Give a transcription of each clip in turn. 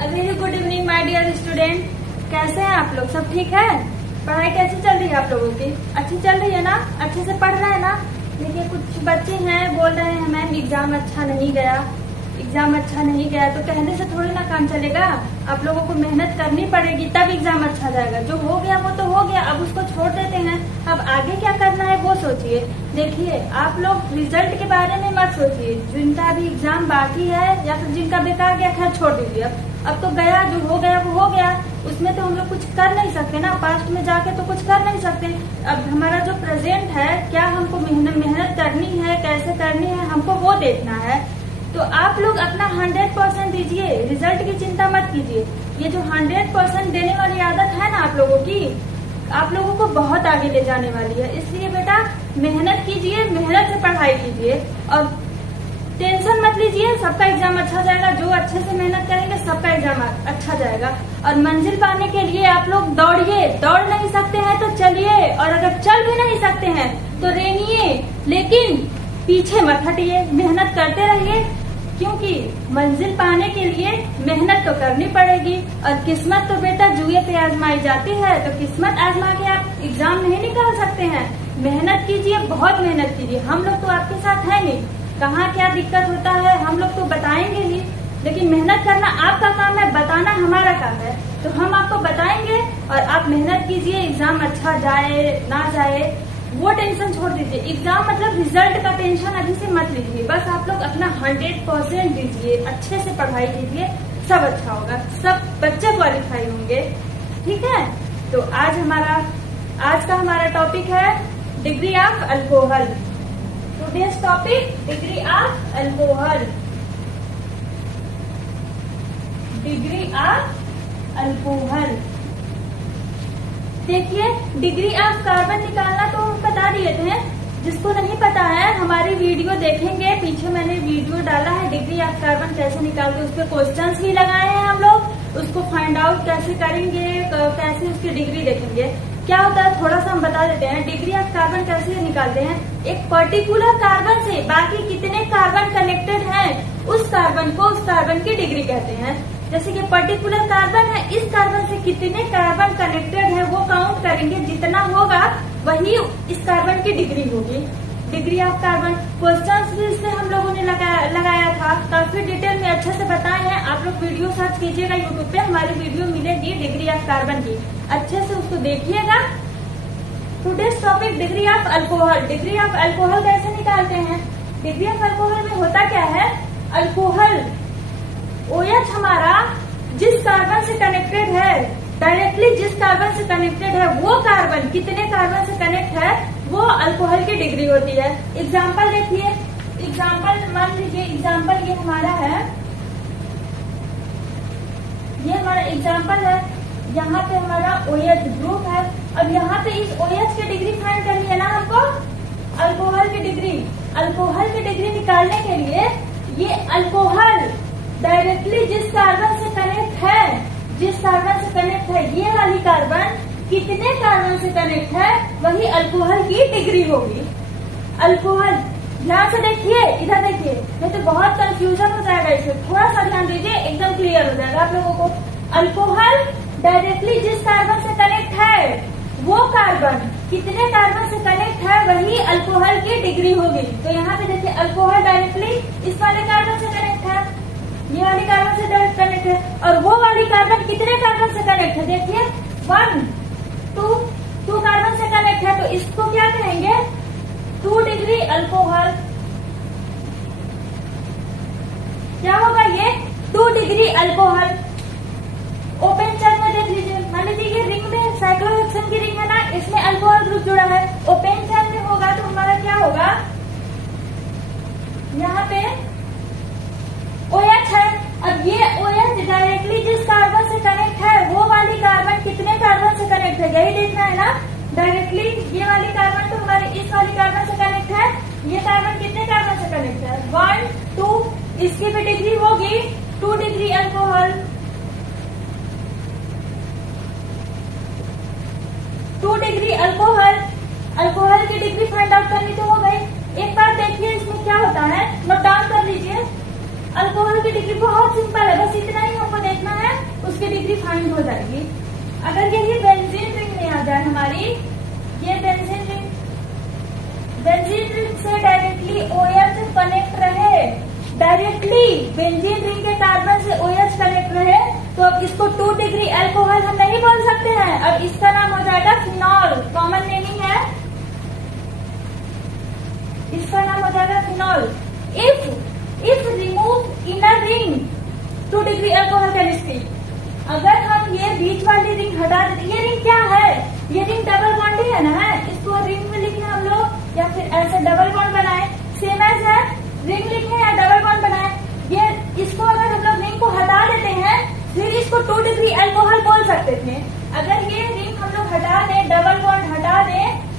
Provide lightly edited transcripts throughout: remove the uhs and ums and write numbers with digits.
Very good evening my dear student. कैसे हैं आप लोग? सब ठीक है? पढ़ाई कैसी चल रही है आप लोगों की? अच्छी चल रही है ना? अच्छे से पढ़ रहे हैं ना? देखिए कुछ बच्चे हैं बोल रहे हैं मैम एग्जाम अच्छा नहीं गया, एग्जाम अच्छा नहीं गया। तो कहने से थोड़ी ना काम चलेगा, आप लोगों को मेहनत करनी पड़ेगी तब एग्जाम अच्छा जाएगा। जो हो गया वो तो हो गया, अब उसको छोड़ देते हैं। अब आगे क्या करना है वो सोचिए। देखिए आप लोग रिजल्ट के बारे में मत सोचिए, जिनका अभी एग्जाम बाकी है या फिर जिनका बेकार गया खैर छोड़ दीजिए। अब तो गया, जो हो गया वो हो गया, उसमें तो हम लोग कुछ कर नहीं सकते ना, पास्ट में जाके तो कुछ कर नहीं सकते। अब हमारा जो प्रेजेंट है, क्या हमको मेहनत करनी है, कैसे करनी है, हमको वो देखना है। तो आप लोग अपना 100% दीजिए, रिजल्ट की चिंता मत कीजिए। ये जो 100% देने वाली आदत है ना आप लोगों की, आप लोगों को बहुत आगे ले जाने वाली है। इसलिए बेटा मेहनत कीजिए, मेहनत से पढ़ाई कीजिए और टेंशन मत लीजिए। सबका एग्जाम अच्छा जाएगा, जो अच्छे से मेहनत करेंगे सबका एग्जाम अच्छा जाएगा। और मंजिल पाने के लिए आप लोग दौड़िए, दौड़ नहीं सकते हैं तो चलिए, और अगर चल भी नहीं सकते हैं तो रेंगिए, लेकिन पीछे मत हटिए, मेहनत करते रहिए, क्योंकि मंजिल पाने के लिए मेहनत तो करनी पड़ेगी। और किस्मत तो बेटा जुए पे आजमाई जाती है, तो किस्मत आजमा के आप एग्जाम नहीं निकाल सकते हैं। मेहनत कीजिए, बहुत मेहनत कीजिए। हम लोग तो आपके साथ है नहीं, कहाँ क्या दिक्कत होता है हम लोग तो बताएंगे ही, लेकिन मेहनत करना आपका काम है, बताना हमारा काम है। तो हम आपको बताएंगे और आप मेहनत कीजिए। एग्जाम अच्छा जाए ना जाए वो टेंशन छोड़ दीजिए। एग्जाम मतलब रिजल्ट का टेंशन अभी से मत लीजिए। बस आप लोग अपना 100% दीजिए, अच्छे से पढ़ाई कीजिए, सब अच्छा होगा, सब बच्चे क्वालिफाई होंगे। ठीक है? तो आज का हमारा टॉपिक है degree of alcohol. Today's topic degree of alcohol. Degree of alcohol. देखिए डिग्री ऑफ कार्बन निकालना तो हम बता दिए थे, जिसको नहीं पता है हमारी वीडियो देखेंगे, पीछे मैंने वीडियो डाला है डिग्री ऑफ कार्बन कैसे निकालते, उस पर क्वेश्चंस भी लगाए हैं हम लोग, उसको फाइंड आउट कैसे करेंगे, कैसे उसकी डिग्री देखेंगे। क्या होता है थोड़ा सा हम बता देते हैं। डिग्री ऑफ कार्बन कैसे निकालते हैं? एक पर्टिकुलर कार्बन से बाकी कितने कार्बन कनेक्टेड हैं, उस कार्बन को उस कार्बन की डिग्री कहते हैं। जैसे कि पर्टिकुलर कार्बन है, इस कार्बन से कितने कार्बन कनेक्टेड है वो काउंट करेंगे, जितना होगा वही इस कार्बन की डिग्री होगी। डिग्री ऑफ कार्बन क्वेश्चंस भी इसमें हम लोगों ने लगाया था, काफी डिटेल में अच्छे से बताए हैं। आप लोग वीडियो सर्च कीजिएगा यूट्यूब पे, हमारी वीडियो मिलेगी डिग्री ऑफ कार्बन की, अच्छे से उसको देखिएगा। Today's topic degree of alcohol. Degree of alcohol कैसे निकालते हैं? डिग्री ऑफ अल्कोहल में होता क्या है, अल्कोहल OH हमारा जिस कार्बन से कनेक्टेड है, डायरेक्टली जिस कार्बन से कनेक्टेड है, वो कार्बन कितने कार्बन से कनेक्ट है वो अल्कोहल की डिग्री होती है। एग्जाम्पल देखिए, एग्जाम्पल मान लीजिए, एग्जाम्पल ये हमारा है, ये हमारा एग्जाम्पल है। यहाँ पे हमारा OH ग्रुप है। अब यहाँ पे इस OH की डिग्री फाइंड करनी है ना हमको, अल्कोहल की डिग्री। अल्कोहल की डिग्री निकालने के लिए ये अल्कोहल डायरेक्टली जिस कार्बन से कनेक्ट है, जिस कार्बन से कनेक्ट है, ये वाली कार्बन कितने कार्बन से कनेक्ट है वही अल्कोहल की डिग्री होगी। अल्कोहल ध्यान से देखिए, इधर देखिए, नहीं तो बहुत कंफ्यूजन हो जाएगा। इसमें थोड़ा सा ध्यान दीजिए, एकदम क्लियर हो जाएगा आप लोगों को। अल्कोहल डायरेक्टली जिस कार्बन से कनेक्ट है, वो कार्बन कितने कार्बन से कनेक्ट है वही अल्कोहल की डिग्री होगी। तो यहाँ पे देखिए अल्कोहल डायरेक्टली इस वाले कार्बन से कनेक्ट है, ये वाली कार्बन से डायरेक्ट कनेक्ट है, और वो वाली कार्बन कितने कार्बन से कनेक्ट है? देखिए 1, 2 कार्बन से कनेक्ट है, तो इसको क्या कहेंगे, 2 डिग्री अल्कोहल। क्या होगा ये, 2 डिग्री अल्कोहल। ओपन चेक में देख लीजिए, मान लीजिए ये रिंग में साइक्लोहेक्सेन की रिंग है ना, इसमें अल्कोहल ग्रुप जुड़ा है। ओपन चेक में होगा तो हमारा क्या होगा, यहाँ पे OH है। अब ये OH डायरेक्टली जिस कार्बन से कनेक्ट है, वो वाली कार्बन कितने कार्बन से कनेक्ट है, यही देखना है ना। डायरेक्टली ये वाली कार्बन तो हमारे इस वाली कार्बन से कनेक्ट है, ये कार्बन कितने कार्बन से कनेक्ट है, 1, 2, इसकी भी डिग्री होगी 2 degree alcohol. 2 degree alcohol. Alcohol की डिग्री फाइंड आउट करनी तो हो गई। एक बार देखिए इसमें क्या होता है, नोट डाउन कर लीजिए। अल्कोहल की डिग्री बहुत सिंपल है, बस इतना ही हमको देखना है। फाइंड हो जाएगी। अगर यही बेंजीन रिंग में आ जाए हमारी, ये बेंजीन रिंग से डायरेक्टली OH कनेक्ट रहे, डायरेक्टली बेंजीन रिंग के कार्बन से OH कनेक्ट रहे, तो अब इसको 2 डिग्री अल्कोहल हम नहीं बोल सकते हैं। अब इसका नाम हो जाएगा फिनॉल, कॉमन नेमिंग है, इसका नाम हो जाएगा phenol. If remove inner ring 2 degree alcohol chemistry, अगर हम ये बीच वाली रिंग हटा देते, ये रिंग क्या है, ये रिंग डबल बॉन्ड ही है ना, इसको रिंग में लिखे हम लोग या फिर ऐसे डबल बॉन्ड बनाए, सेम एज है, रिंग लिखे या डबल बॉन्ड बनाए। ये इसको अगर हम लोग रिंग को हटा देते हैं, फिर इसको 2 डिग्री अल्कोहल बोल सकते थे। अगर ये रिंग हम लोग हटा दें, डबल बॉन्ड हटा दें,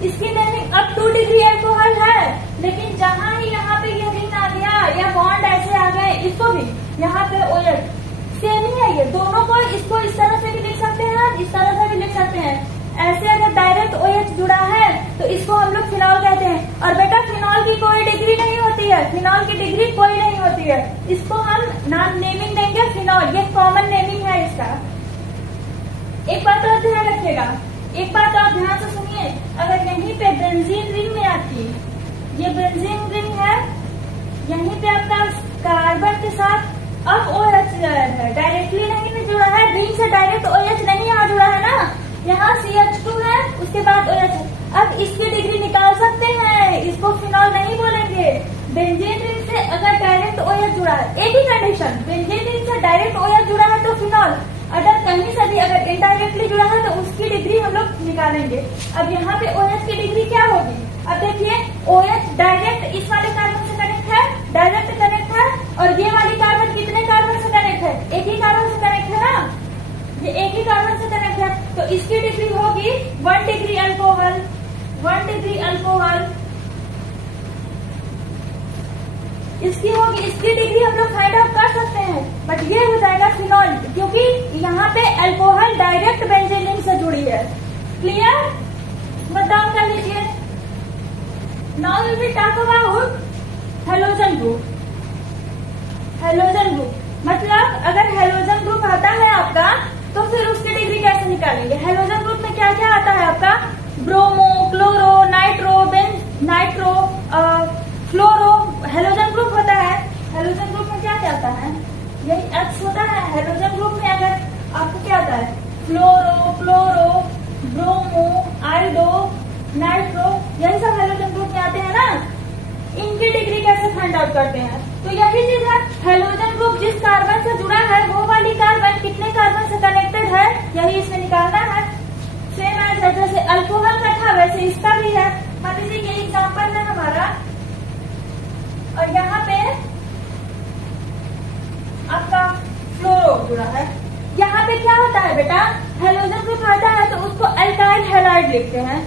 इसकी नेमिंग अब 2 डिग्री अल्कोहल है, लेकिन जहां ही यहाँ पे ये रिंग आ गया या बॉन्ड ऐसे आ गए, इसको भी यहाँ पे OH सेम ही है, ये दोनों को, इसको इस तरह से भी लिख सकते हैं, इस तरह से भी लिख सकते हैं। ऐसे अगर डायरेक्ट OH जुड़ा है तो इसको हम लोग फिनॉल कहते हैं। और बेटा फिनॉल की कोई डिग्री नहीं होती है, फिनॉल की डिग्री कोई नहीं होती है, इसको हम नाम नेमिंग देंगे फिनॉल, ये कॉमन नेमिंग है इसका। एक बात और ध्यान रखिएगा, एक बात आप ध्यान से सुनिए, अगर यहीं पे बेंजीन रिंग में आपकी, ये बेंजीन रिंग है, यहीं पे आपका कार्बन के साथ अब OH है, डायरेक्टली नहीं जुड़ा है, रिंग से डायरेक्ट OH नहीं यहाँ जुड़ा है ना, यहाँ CH2 है, उसके बाद OH है। अब इसकी डिग्री निकाल सकते हैं, इसको फिनॉल नहीं बोलेंगे। बेंजीन रिंग से अगर डायरेक्ट OH जुड़ा है, एक ही कंडीशन, बेंजीन रिंग से डायरेक्ट OH जुड़ा है तो फिनॉल, अगर कहीं से भी अगर इनडायरेक्टली जुड़ा है तो उसकी डिग्री हम लोग निकालेंगे। अब यहाँ पे OH की डिग्री क्या होगी, अब देखिए OH डायरेक्ट इस वाले कार्बन से कनेक्ट है, डायरेक्ट कनेक्ट है, और ये वाली कार्बन कितने कार्बन से कनेक्ट है, एक ही कार्बन से कनेक्ट है ना, ये एक ही कार्बन से कनेक्ट है, तो इसकी डिग्री होगी 1 डिग्री अल्कोहल, 1 डिग्री अल्कोहल इसकी होगी, इसकी डिग्री हम लोग फाइंड आउट कर सकते हैं, बट ये हो जाएगा फिनॉल, क्योंकि यहाँ पे अल्कोहल डायरेक्ट बेंजीन रिंग से जुड़ी है। क्लियर, नोट डाउन कर लीजिए। Now we will talk about halogen group. Halogen group मतलब अगर हेलोजन ग्रुप आता है आपका तो फिर उसकी डिग्री कैसे निकालेंगे। हेलोजन ग्रुप में क्या क्या आता है आपका, ब्रोमो, क्लोरो, नाइट्रो, नाइट्रो, फ्लोरो, हेलोजन ग्रुप होता है। हेलोजन ग्रुप में क्या क्या आता है, यही X होता है। हेलोजन ग्रुप में अगर आपको क्या आता है, फ्लोरो, क्लोरो, ब्रोमो, आइडो, नाइट्रो, यही सब हेलोजन ग्रुप में आते हैं ना। इनकी डिग्री कैसे फाइंड आउट करते हैं, तो यही चीज है, हेलोजन ग्रुप जिस कार्बन से जुड़ा है वो वाली कार्बन कितने कार्बन से कनेक्टेड है, यही इसमें निकालना है। सेम एज जैसे अल्कोहल का था वैसे इसका भी है। मान लीजिए ये एग्जाम्पल है हमारा, और यहाँ पे आपका फ्लोरो जुड़ा है। यहाँ पे क्या होता है बेटा, हेलोजन ग्रुप आता है तो उसको अल्काइल हैलाइड लिखते हैं।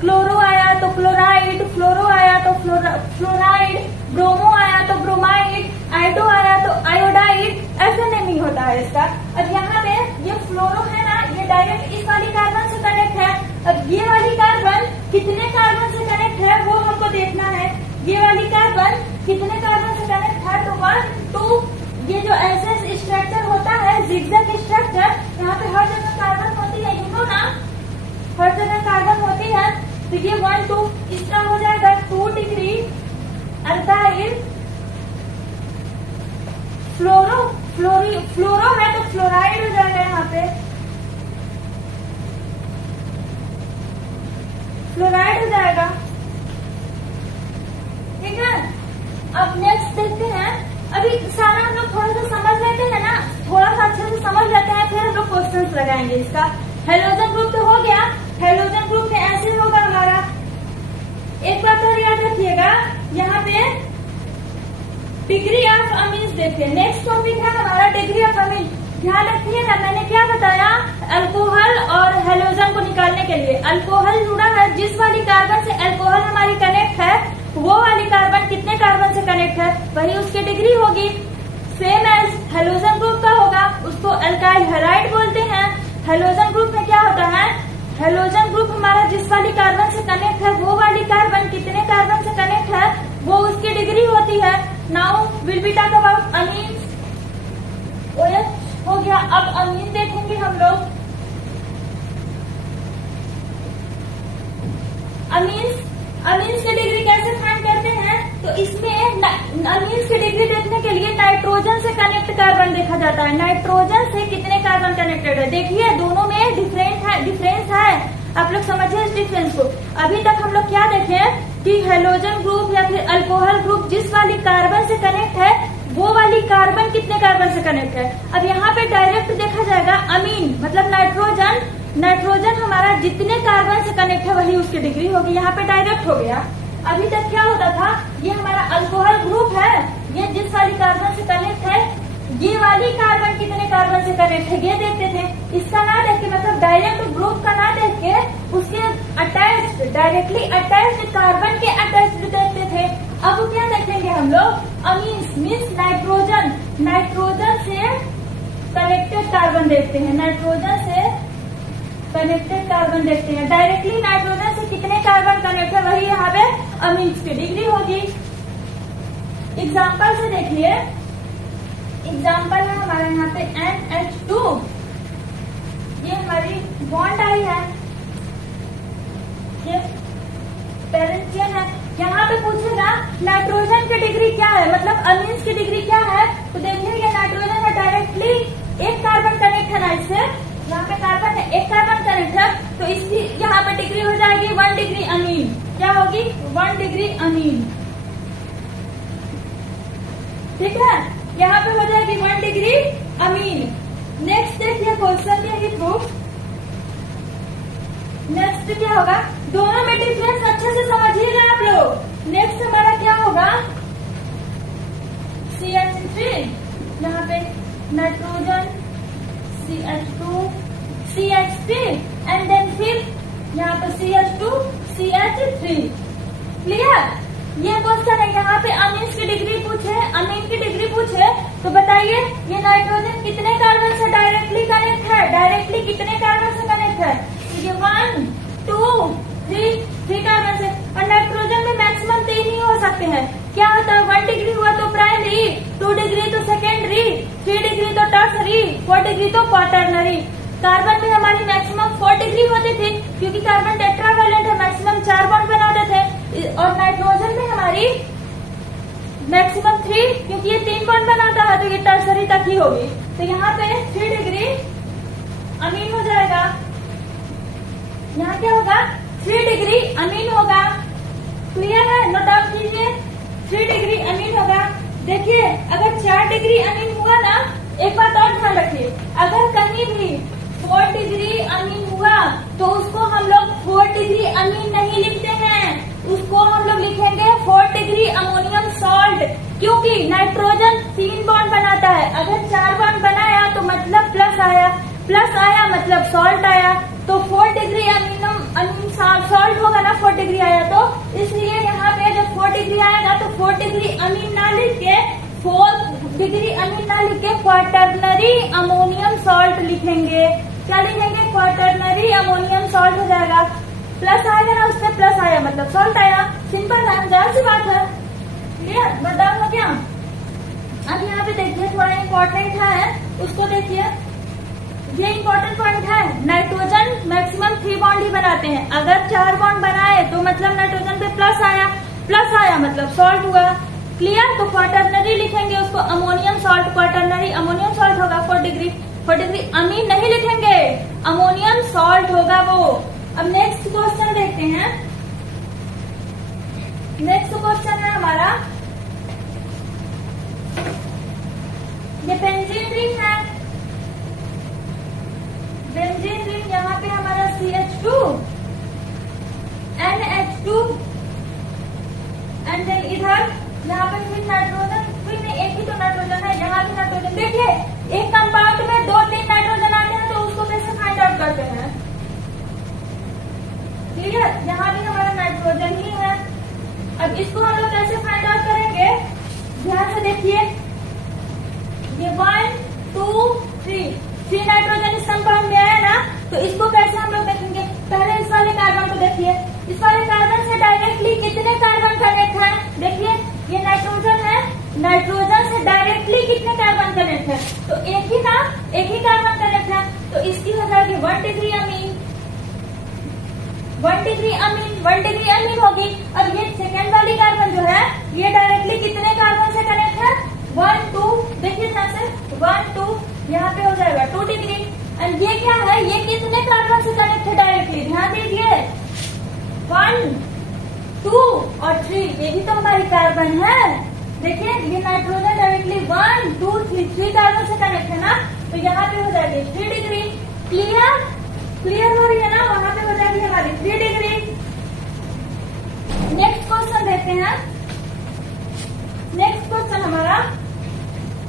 क्लोरो आया तो क्लोराइड, फ्लोरो आया तो फ्लोराइड, ब्रोमो आया तो ब्रोमाइड, आइडो आया तो आयोडाइड, ऐसे नेमिंग होता है इसका। अब यहाँ पे ये फ्लोरो है ना, ये डायरेक्ट इस वाली कार्बन से कनेक्ट है। अब ये वाली कार्बन कितने कार्बन से कनेक्ट है वो हमको देखना है। ये वाली कार्बन कितने कार्बन से कनेक्ट है, तो 1, 2, ये जो ऐसे स्ट्रक्चर होता है जिगजैग स्ट्रक्चर, यहाँ पे हर जगह कार्बन होती है, यू नो ना, हर जगह कार्बन होती है। तो ये 1, 2 इसका हो जाएगा 2 डिग्री अल्काइल फ्लोरो, फ्लोरो है तो फ्लोराइड हो जाएगा, यहाँ पे फ्लोराइड हो जाएगा, ठीक है। अब नेक्स्ट देखते हैं, अभी सारा हम लोग थोड़ा सा समझ लेते हैं ना, थोड़ा सा अच्छे से समझ लेते हैं, फिर हम लोग क्वेश्चंस लगाएंगे इसका। हेलोजन ग्रुप तो हो गया, हेलोजन ग्रुप में ऐसे होगा हमारा। एक बात और याद रखिएगा, यहाँ पे डिग्री ऑफ अमीन्स देखिए, नेक्स्ट टॉपिक है हमारा डिग्री ऑफ अमीन। ध्यान रखिए ना, मैंने क्या बताया, अल्कोहल और हेलोजन को निकालने के लिए अल्कोहल जुड़ा है, जिस वाली कार्बन से अल्कोहल हमारी कनेक्ट है वो वाली कार्बन कितने कार्बन से कनेक्ट है, वही उसकी डिग्री होगी। सेम एज हेलोजन ग्रुप का होगा, उसको अल्काइल हैलाइड बोलते हैं। हेलोजन ग्रुप में क्या होता है, हेलोजन ग्रुप हमारा जिस वाली कार्बन से कनेक्ट है वो वाली कार्बन कितने कार्बन से कनेक्ट है वो उसकी डिग्री होती है। Now will be talk about amines. OH हो गया। अब अमीन देखो, अमीन्स की डिग्री देखने के लिए नाइट्रोजन से कनेक्ट कार्बन देखा जाता है। नाइट्रोजन से कितने कार्बन कनेक्टेड है, देखिए दोनों में डिफरेंस है। आप लोग समझिए इस डिफरेंस को। अभी तक हम लोग क्या देखे कि हेलोजन ग्रुप या फिर अल्कोहल ग्रुप जिस वाली कार्बन से कनेक्ट है वो वाली कार्बन कितने कार्बन से कनेक्ट है। अब यहाँ पे डायरेक्ट देखा जाएगा अमीन मतलब नाइट्रोजन हमारा जितने कार्बन से कनेक्ट है वही उसकी डिग्री होगी। यहाँ पे डायरेक्ट हो गया। अभी तक क्या होता था, ये हमारा अल्कोहल ग्रुप है, ये जिस वाली कार्बन से कनेक्ट है ये वाली कार्बन कितने कार्बन से कनेक्ट है ये देखते थे। इसका ना देख के मतलब डायरेक्ट ग्रुप का ना देख के उसके अटैच्ड डायरेक्टली अटैच्ड कार्बन के अटैच्ड देखते थे। अब क्या देखेंगे हम लोग, अमीन्स मीन्स नाइट्रोजन से कनेक्टेड कार्बन देखते हैं। नाइट्रोजन से कनेक्टेड कार्बन देखते हैं। डायरेक्टली नाइट्रोजन से कितने कार्बन कनेक्ट है वही यहाँ पे अमीन्स की डिग्री होगी। एग्जाम्पल से देखिए, एग्जाम्पल है हमारा यहाँ पे NH2, ये हमारी बॉन्ड आई है, ये पेरेंशियन है। यहाँ पे पूछेगा नाइट्रोजन की डिग्री क्या है, मतलब अमीन्स की डिग्री क्या है, तो देखिए ये नाइट्रोजन में डायरेक्टली एक कार्बन कनेक्ट है ना, इससे यहाँ पे कार्बन है, एक कार्बन कनेक्ट है, तो इसकी यहाँ पे डिग्री हो जाएगी 1 डिग्री अमीन। क्या होगी 1 डिग्री अमीन, ठीक है, यहाँ पे हो जाएगी 1 डिग्री अमीन। नेक्स्ट देखिए क्वेश्चन के ही थ्रू नेक्स्ट क्या होगा, दोनों में डिफरेंस अच्छे से समझिएगा आप लोग। नेक्स्ट हमारा क्या होगा CH3, यहाँ पे nitrogen CH2 CH3 and then फिर यहाँ पे CH2 CH3। क्लियर, ये क्वेश्चन है। यहाँ पे अमीन की डिग्री पूछे तो बताइए ये नाइट्रोजन कितने कार्बन से डायरेक्टली कनेक्ट है, डायरेक्टली कितने कार्बन से कनेक्ट है, ये 1 2 3 कार्बन से। और नाइट्रोजन में मैक्सिमम 3 ही हो सकते हैं। क्या होता है, 1 डिग्री हुआ तो प्राइमरी, 2 डिग्री तो सेकेंडरी, 3 डिग्री तो टर्सरी, 4 डिग्री तो क्वाटरनरी। कार्बन में हमारी मैक्सिमम 4 डिग्री होती थी क्योंकि कार्बन टेट्रावैलेंट है, मैक्सिमम 4 बॉन्ड बनाते थे। और नाइट्रोजन में हमारी मैक्सिमम 3 क्योंकि ये 3 बॉन्ड बनाता है तो ये टर्सरी तक ही होगी। तो यहाँ पे 3 डिग्री अमीन हो जाएगा। यहाँ क्या होगा 3 डिग्री अमीन होगा। क्लियर है, नोट डाउन कीजिए, 3 डिग्री अमीन होगा। देखिए अगर 4 डिग्री अमीन हुआ ना, एक बात और ध्यान रखिए, अगर कहीं भी 4 डिग्री अमीन हुआ तो उसको हम लोग 4 डिग्री अमीन नहीं लिखते हैं, उसको हम लोग लिखेंगे 4 डिग्री अमोनियम सॉल्ट, क्योंकि नाइट्रोजन 3 बॉन्ड बनाता है। अगर 4 बॉन्ड बनाया तो मतलब प्लस आया मतलब सॉल्ट आया, तो 4 डिग्री अमीन सॉल्ट होगा ना, 4 डिग्री आया तो इसलिए यहाँ पे जब 4 डिग्री आएगा तो 4 डिग्री अमीन ना लिख के 4 डिग्री अमीन ना लिख के क्वाटरनरी अमोनियम सॉल्ट लिखेंगे। क्या लिखेंगे, क्वाटरनरी अमोनियम सॉल्ट हो जाएगा। प्लस आएगा ना, उसमें प्लस आया मतलब सॉल्ट आया, सिंपल है, जाहिर सी बात है। क्लियर, नोट डाउन हो गया। अब यहाँ पे देखिए थोड़ा इम्पोर्टेंट है, उसको देखिए, ये इम्पोर्टेंट पॉइंट है। नाइट्रोजन मैक्सिमम 3 बॉन्ड ही बनाते हैं। अगर 4 बॉन्ड बनाए तो मतलब नाइट्रोजन पे प्लस आया मतलब सॉल्ट हुआ। क्लियर, तो क्वाटरनरी लिखेंगे उसको, ammonium salt, quaternary ammonium salt होगा। 4 डिग्री अमीन नहीं लिखेंगे, अमोनियम सॉल्ट होगा वो। अब नेक्स्ट क्वेश्चन देखते हैं। नेक्स्ट क्वेश्चन है हमारा, ये बेंजीन रिंग है, बेंजीन रिंग, यहाँ पे हमारा CH2 NH2 एंड देन इधर यहाँ पे फिर नाइट्रोजन, फिर नहीं, एक ही तो नाइट्रोजन है, यहाँ भी नाइट्रोजन। देखिए एक कंपाउंड में 2-3 नाइट्रोजन आते हैं तो उसको कैसे फाइंड आउट करते हैं। क्लियर, यहाँ भी हमारा नाइट्रोजन ही है। अब इसको हम लोग कैसे फाइंड आउट करेंगे, ध्यान से देखिए, ये 1 2 3 नाइट्रोजन इस कंपाउंड में आया ना, तो इसको कैसे हम लोग देखेंगे। पहले इस वाले कार्बन को देखिए, इस वाले कार्बन से डायरेक्टली कितने कार्बन कनेक्ट है, देखिए ये नाइट्रोजन है, नाइट्रोजन से डायरेक्टली कितने कार्बन कनेक्ट है, तो एक ही कार्बन कनेक्ट है, तो इसकी हो जाएगी 1 degree amine. 1 degree amine, 1 degree amine होगी। अब ये सेकेंड वाली कार्बन जो है ये डायरेक्टली कितने कार्बन से कनेक्ट है? 1 2, देखिए ध्यान से 1 2, यहाँ पे हो जाएगा 2 डिग्री। एंड ये क्या है? ये कितने कार्बन से कनेक्ट है डायरेक्टली? ध्यान दीजिए 1 2 और 3, ये भी तो हमारी कार्बन है। देखिए ये नाइट्रोजन डायरेक्टली 1 2 3 कार्बन से कनेक्ट है ना, तो यहाँ पे हो जाएगी 3 डिग्री। क्लियर? क्लियर हो रही है ना? वहां पे हो जाएगी हमारी 3 डिग्री। नेक्स्ट क्वेश्चन देखते हैं। नेक्स्ट क्वेश्चन हमारा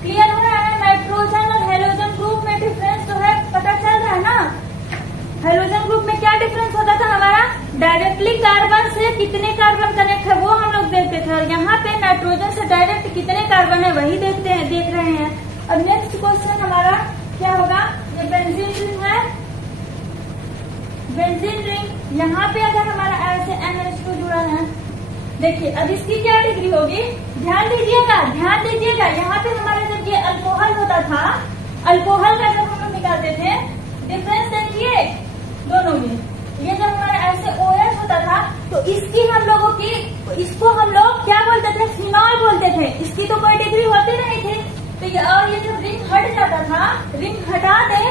क्लियर हो रहा है? नाइट्रोजन और हेलोजन ग्रुप में डिफरेंस जो है पता चल रहा है ना? हेलोजन ग्रुप में क्या डिफरेंस होता था हमारा? डायरेक्टली कार्बन से कितने कार्बन कनेक्ट है वो हम लोग देखते थे, और यहाँ पे नाइट्रोजन से डायरेक्ट कितने कार्बन है वही देख रहे हैं। अब नेक्स्ट क्वेश्चन हमारा क्या होगा? ये बेंजीन रिंग है, बेंजीन रिंग। यहाँ पे अगर हमारा ऐसे NH2 जुड़ा है, देखिए अब इसकी क्या डिग्री होगी? ध्यान दीजिएगा, ध्यान दीजिएगा। यहाँ पे हमारा जब ये अल्कोहल होता था, अल्कोहल का जब हम लोग निकालते थे, डिफरेंस देखिए दोनों में। ये जब हमारा ऐसे OH होता था तो इसकी हम लोगों की, इसको हम लोग क्या बोलते थे? फिनॉल बोलते थे। इसकी तो कोई डिग्री होती नहीं थी। तो और ये जब रिंग हट जाता था, रिंग हटा दे,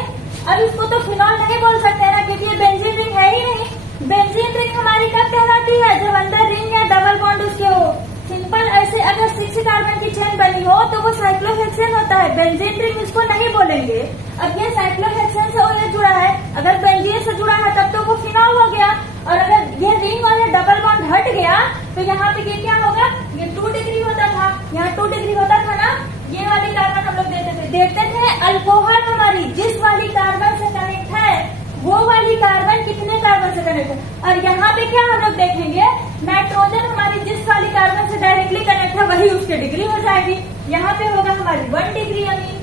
अब इसको तो फिनॉल नहीं बोल सकते ना, क्योंकि ये बेंजीन रिंग है ही नहीं। बेंजीन रिंग हमारी कब कहलाती है? जब अंदर रिंग या डबल बॉन्ड उसके हो। सिंपल ऐसे अगर 6 कार्बन की चेन बनी हो तो वो साइक्लोहेक्सेन होता है, बेंजीन रिंग इसको नहीं बोलेंगे। अब ये साइक्लोहेक्सेन से OH जुड़ा है, अगर बेंजीन से जुड़ा है तब तो वो फिनॉल हो गया, और अगर ये रिंग और ये डबल बॉन्ड हट गया तो यहाँ पे ये क्या होगा? ये 2 डिग्री होता था, यहाँ 2 डिग्री होता था ना। ये वाली कार्बन हम लोग देखते थे अल्कोहल हमारी जिस वाली कार्बन से कनेक्ट है वो वाली कार्बन कितने कार्बन से कनेक्ट है, और यहाँ पे क्या हम लोग देखेंगे? नाइट्रोजन हमारी जिस वाली कार्बन से डायरेक्टली कनेक्ट है वही उसकी डिग्री हो जाएगी। यहाँ पे होगा हमारी 1 degree amine,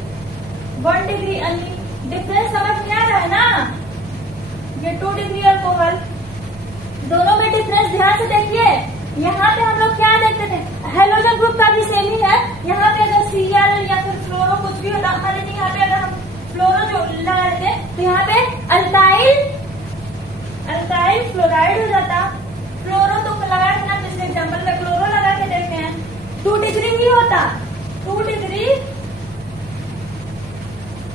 1 degree amine. Difference समझ में आ रहा है ना? ये 2 डिग्री अल्कोहल, दोनों में डिफरेंस ध्यान से देखिए। यहाँ पे हम लोग क्या देखते थे? हेलोजन ग्रुप का भी सेम ही है। यहाँ पे अगर Cl या फिर फ्लोरो कुछ भी होता, मान लीजिए यहाँ पे अगर हम फ्लोरो जो लगाए थे तो यहाँ पे अल्काइल फ्लोराइड हो जाता। फ्लोरो तो लगाए थे ना पिछले एग्जाम्पल में, क्लोरो लगा के देखते हैं, 2 डिग्री ही होता, 2 degree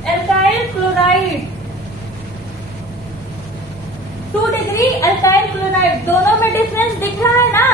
alkyl chloride, 2 degree alkyl chloride. दोनों में डिफरेंस दिख रहा है ना?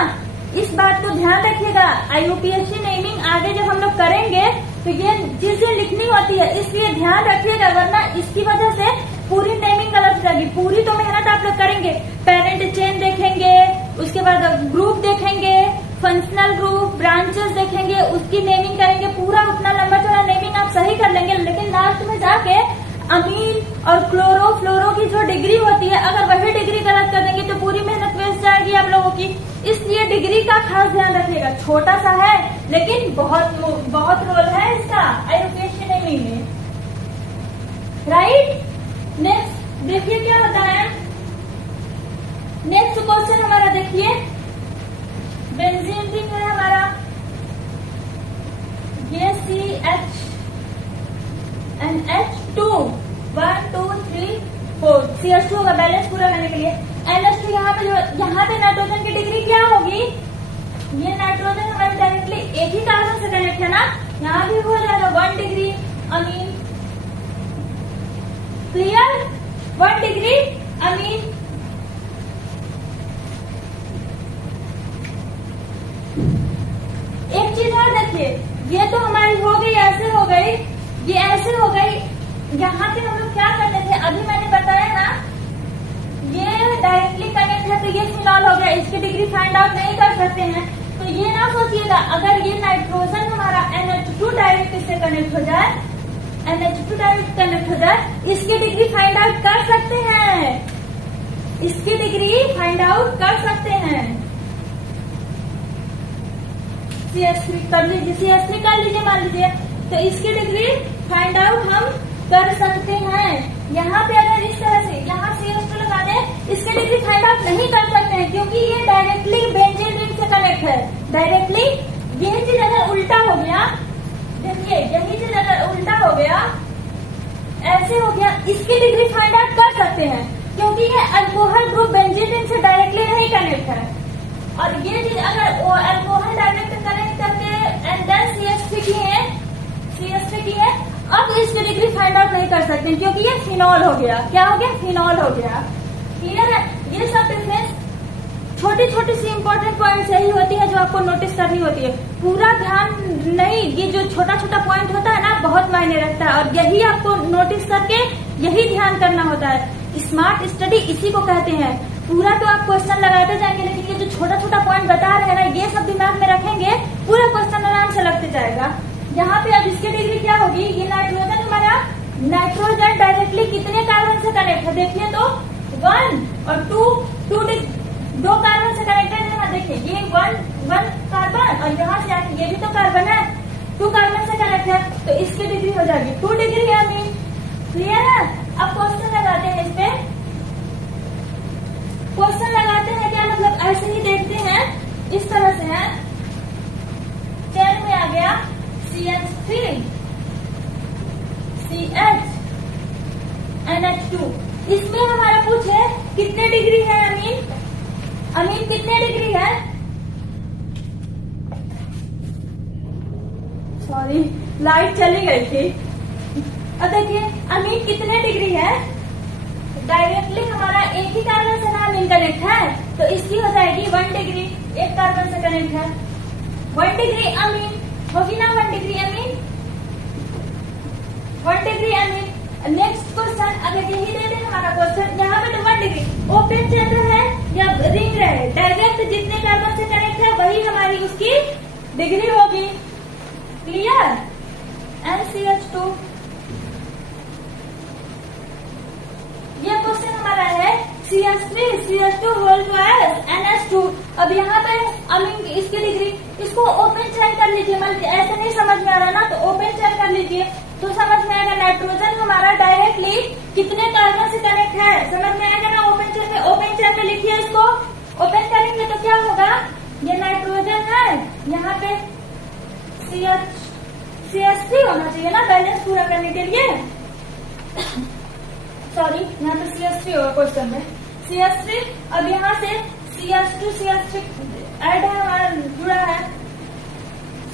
इस बात को ध्यान रखिएगा। IUPAC नेमिंग आगे जब हम लोग करेंगे तो ये चीजें लिखनी होती है, इसलिए ध्यान रखिएगा, वरना इसकी वजह से पूरी नेमिंग गलत हो जाएगी। पूरी तो मेहनत आप लोग करेंगे, पेरेंट चेन देखेंगे, उसके बाद ग्रुप देखेंगे, फंक्शनल ग्रुप, ब्रांचेस देखेंगे, उसकी नेमिंग करेंगे, पूरा उतना लंबा चौड़ा नेमिंग आप सही कर लेंगे, लेकिन लास्ट में जाके अमीन और क्लोरो फ्लोरो की जो डिग्री होती है, अगर वही डिग्री गलत कर देंगे तो पूरी मेहनत वेस्ट जाएगी आप लोगों की। इसलिए डिग्री का खास ध्यान रखिएगा। छोटा सा है लेकिन बहुत रोल है इसका IUPAC नेमिंग में, राइट? नेक्स्ट देखिए क्या होता है। नेक्स्ट क्वेश्चन हमारा देखिए, बेंजीन रिंग है हमारा, ये CH2 1 2 3 4 CH2 होगा बैलेंस पूरा करने के लिए। NH2 यहाँ पे नाइट्रोजन की डिग्री क्या होगी? ये नाइट्रोजन हमारे डायरेक्टली एक ही कार्बन से कनेक्ट है ना, यहाँ भी हो जाएगा 1 degree amine. Clear? 1 degree amine. एक चीज और देखिए, ये तो हमारी हो गई, ऐसे हो गई, ये ऐसे हो गई। यहाँ पे हम लोग क्या करते थे? अभी मैंने बताया ना, ये डायरेक्टली कनेक्ट है तो ये फिनॉल हो गया, इसकी डिग्री फाइंड आउट नहीं कर सकते हैं। तो ये ना सोचिएगा, अगर ये नाइट्रोजन हमारा NH2 डायरेक्ट इससे कनेक्ट हो जाए, NH2 डायरेक्ट कनेक्ट हो जाए, इसकी डिग्री फाइंड आउट कर सकते हैं, इसकी डिग्री फाइंड आउट कर सकते हैं। CH3 कर लीजिए, CH3 कर लीजिए मान लीजिए, तो इसकी डिग्री फाइंड आउट हम कर सकते हैं। यहाँ पे अगर इस तरह से यहाँ CH2 लगा दें, इसकी डिग्री फाइंड आउट नहीं कर सकते हैं, क्योंकि ये डायरेक्टली बेंजीन रिंग से कनेक्ट है। डायरेक्टली यही चीज अगर उल्टा हो गया, देखिए यही चीज अगर उल्टा हो गया, ऐसे हो गया, इसकी डिग्री फाइंड आउट कर सकते हैं। क्योंकि ये अल्कोहल ग्रुप बेंजीडीन से डायरेक्टली नहीं कनेक्ट है। और ये चीज अगर वो अल्कोहल डायरेक्ट कनेक्ट करके एंड देन CH3 की है, अब इसकी डिग्री फाइंड आउट नहीं कर सकते क्योंकि ये फिनॉल हो गया। क्या हो गया? फिनॉल हो गया। क्लियर है? ये सब डिफरेंस छोटी छोटी सी इंपॉर्टेंट पॉइंट्स यही होती है जो आपको नोटिस करनी होती है। पूरा ध्यान नहीं, ये जो छोटा छोटा पॉइंट होता है ना बहुत मायने रखता है और यही आपको नोटिस करके यही ध्यान करना होता है। स्मार्ट स्टडी इसी को कहते हैं। पूरा तो आप क्वेश्चन लगाते जाएंगे लेकिन ये जो छोटा छोटा पॉइंट बता रहे हैं ना ये सब दिमाग में रखेंगे, पूरा क्वेश्चन आराम से लगते जाएगा। यहाँ पे अब इसकी डिग्री क्या होगी? ये नाइट्रोजन हमारा, नाइट्रोजन डायरेक्टली कितने कार्बन से कनेक्ट है? देखिए तो 1 और 2 कार्बन से कनेक्टेड है। यहाँ देखिए ये 1 कार्बन और यहाँ से आके ये भी तो कार्बन है, 2 कार्बन से कनेक्ट है तो इसकी डिग्री हो जाएगी 2 डिग्री यानी। क्लियर है? अब क्वेश्चन लगाते हैं, इस पे क्वेश्चन लगाते हैं क्या मतलब ऐसे ही देखते हैं, इस तरह से है। 10 में आ गया CH3 CH NH2। इसमें हमारा पूछे कितने डिग्री है अमीन कितने डिग्री है? सॉरी लाइट चली गई थी। अब देखिए अमीन कितने डिग्री है? डायरेक्टली हमारा एक ही कार्बन से ना अमीन कनेक्ट है तो इसकी हो जाएगी 1 डिग्री। एक कार्बन से कनेक्ट है 1 डिग्री अमीन होगी ना, 1 degree amine, 1 degree amine. Next question अगर यही दे दे हमारा क्वेश्चन, यहाँ पे तो 1 डिग्री ओपन चैम्बर है या रिंग है, डायरेक्ट जितने कार्बन से कनेक्ट है वही हमारी उसकी डिग्री होगी। क्लियर? NCH2। ये क्वेश्चन हमारा है CH3 CH2 whole twice NH2। अब यहाँ पे अमीन इसकी डिग्री, इसको ओपन चेक कर लीजिए, मतलब ऐसे नहीं समझ में आ रहा ना तो ओपन चेक कर लीजिए तो समझ में आएगा। नाइट्रोजन हमारा डायरेक्टली कितने कार्बन से कनेक्ट है समझ में आएगा ना। ओपन चेक में लिखिए, इसको ओपन करेंगे तो क्या होगा? ये नाइट्रोजन है, यहाँ पे CH3 होना चाहिए ना बैलेंस पूरा करने के लिए। सॉरी यहाँ पे CH3 होगा क्वेश्चन में, CH3। अब यहाँ से CH2 CH3 ऐड है हमारा, जुड़ा है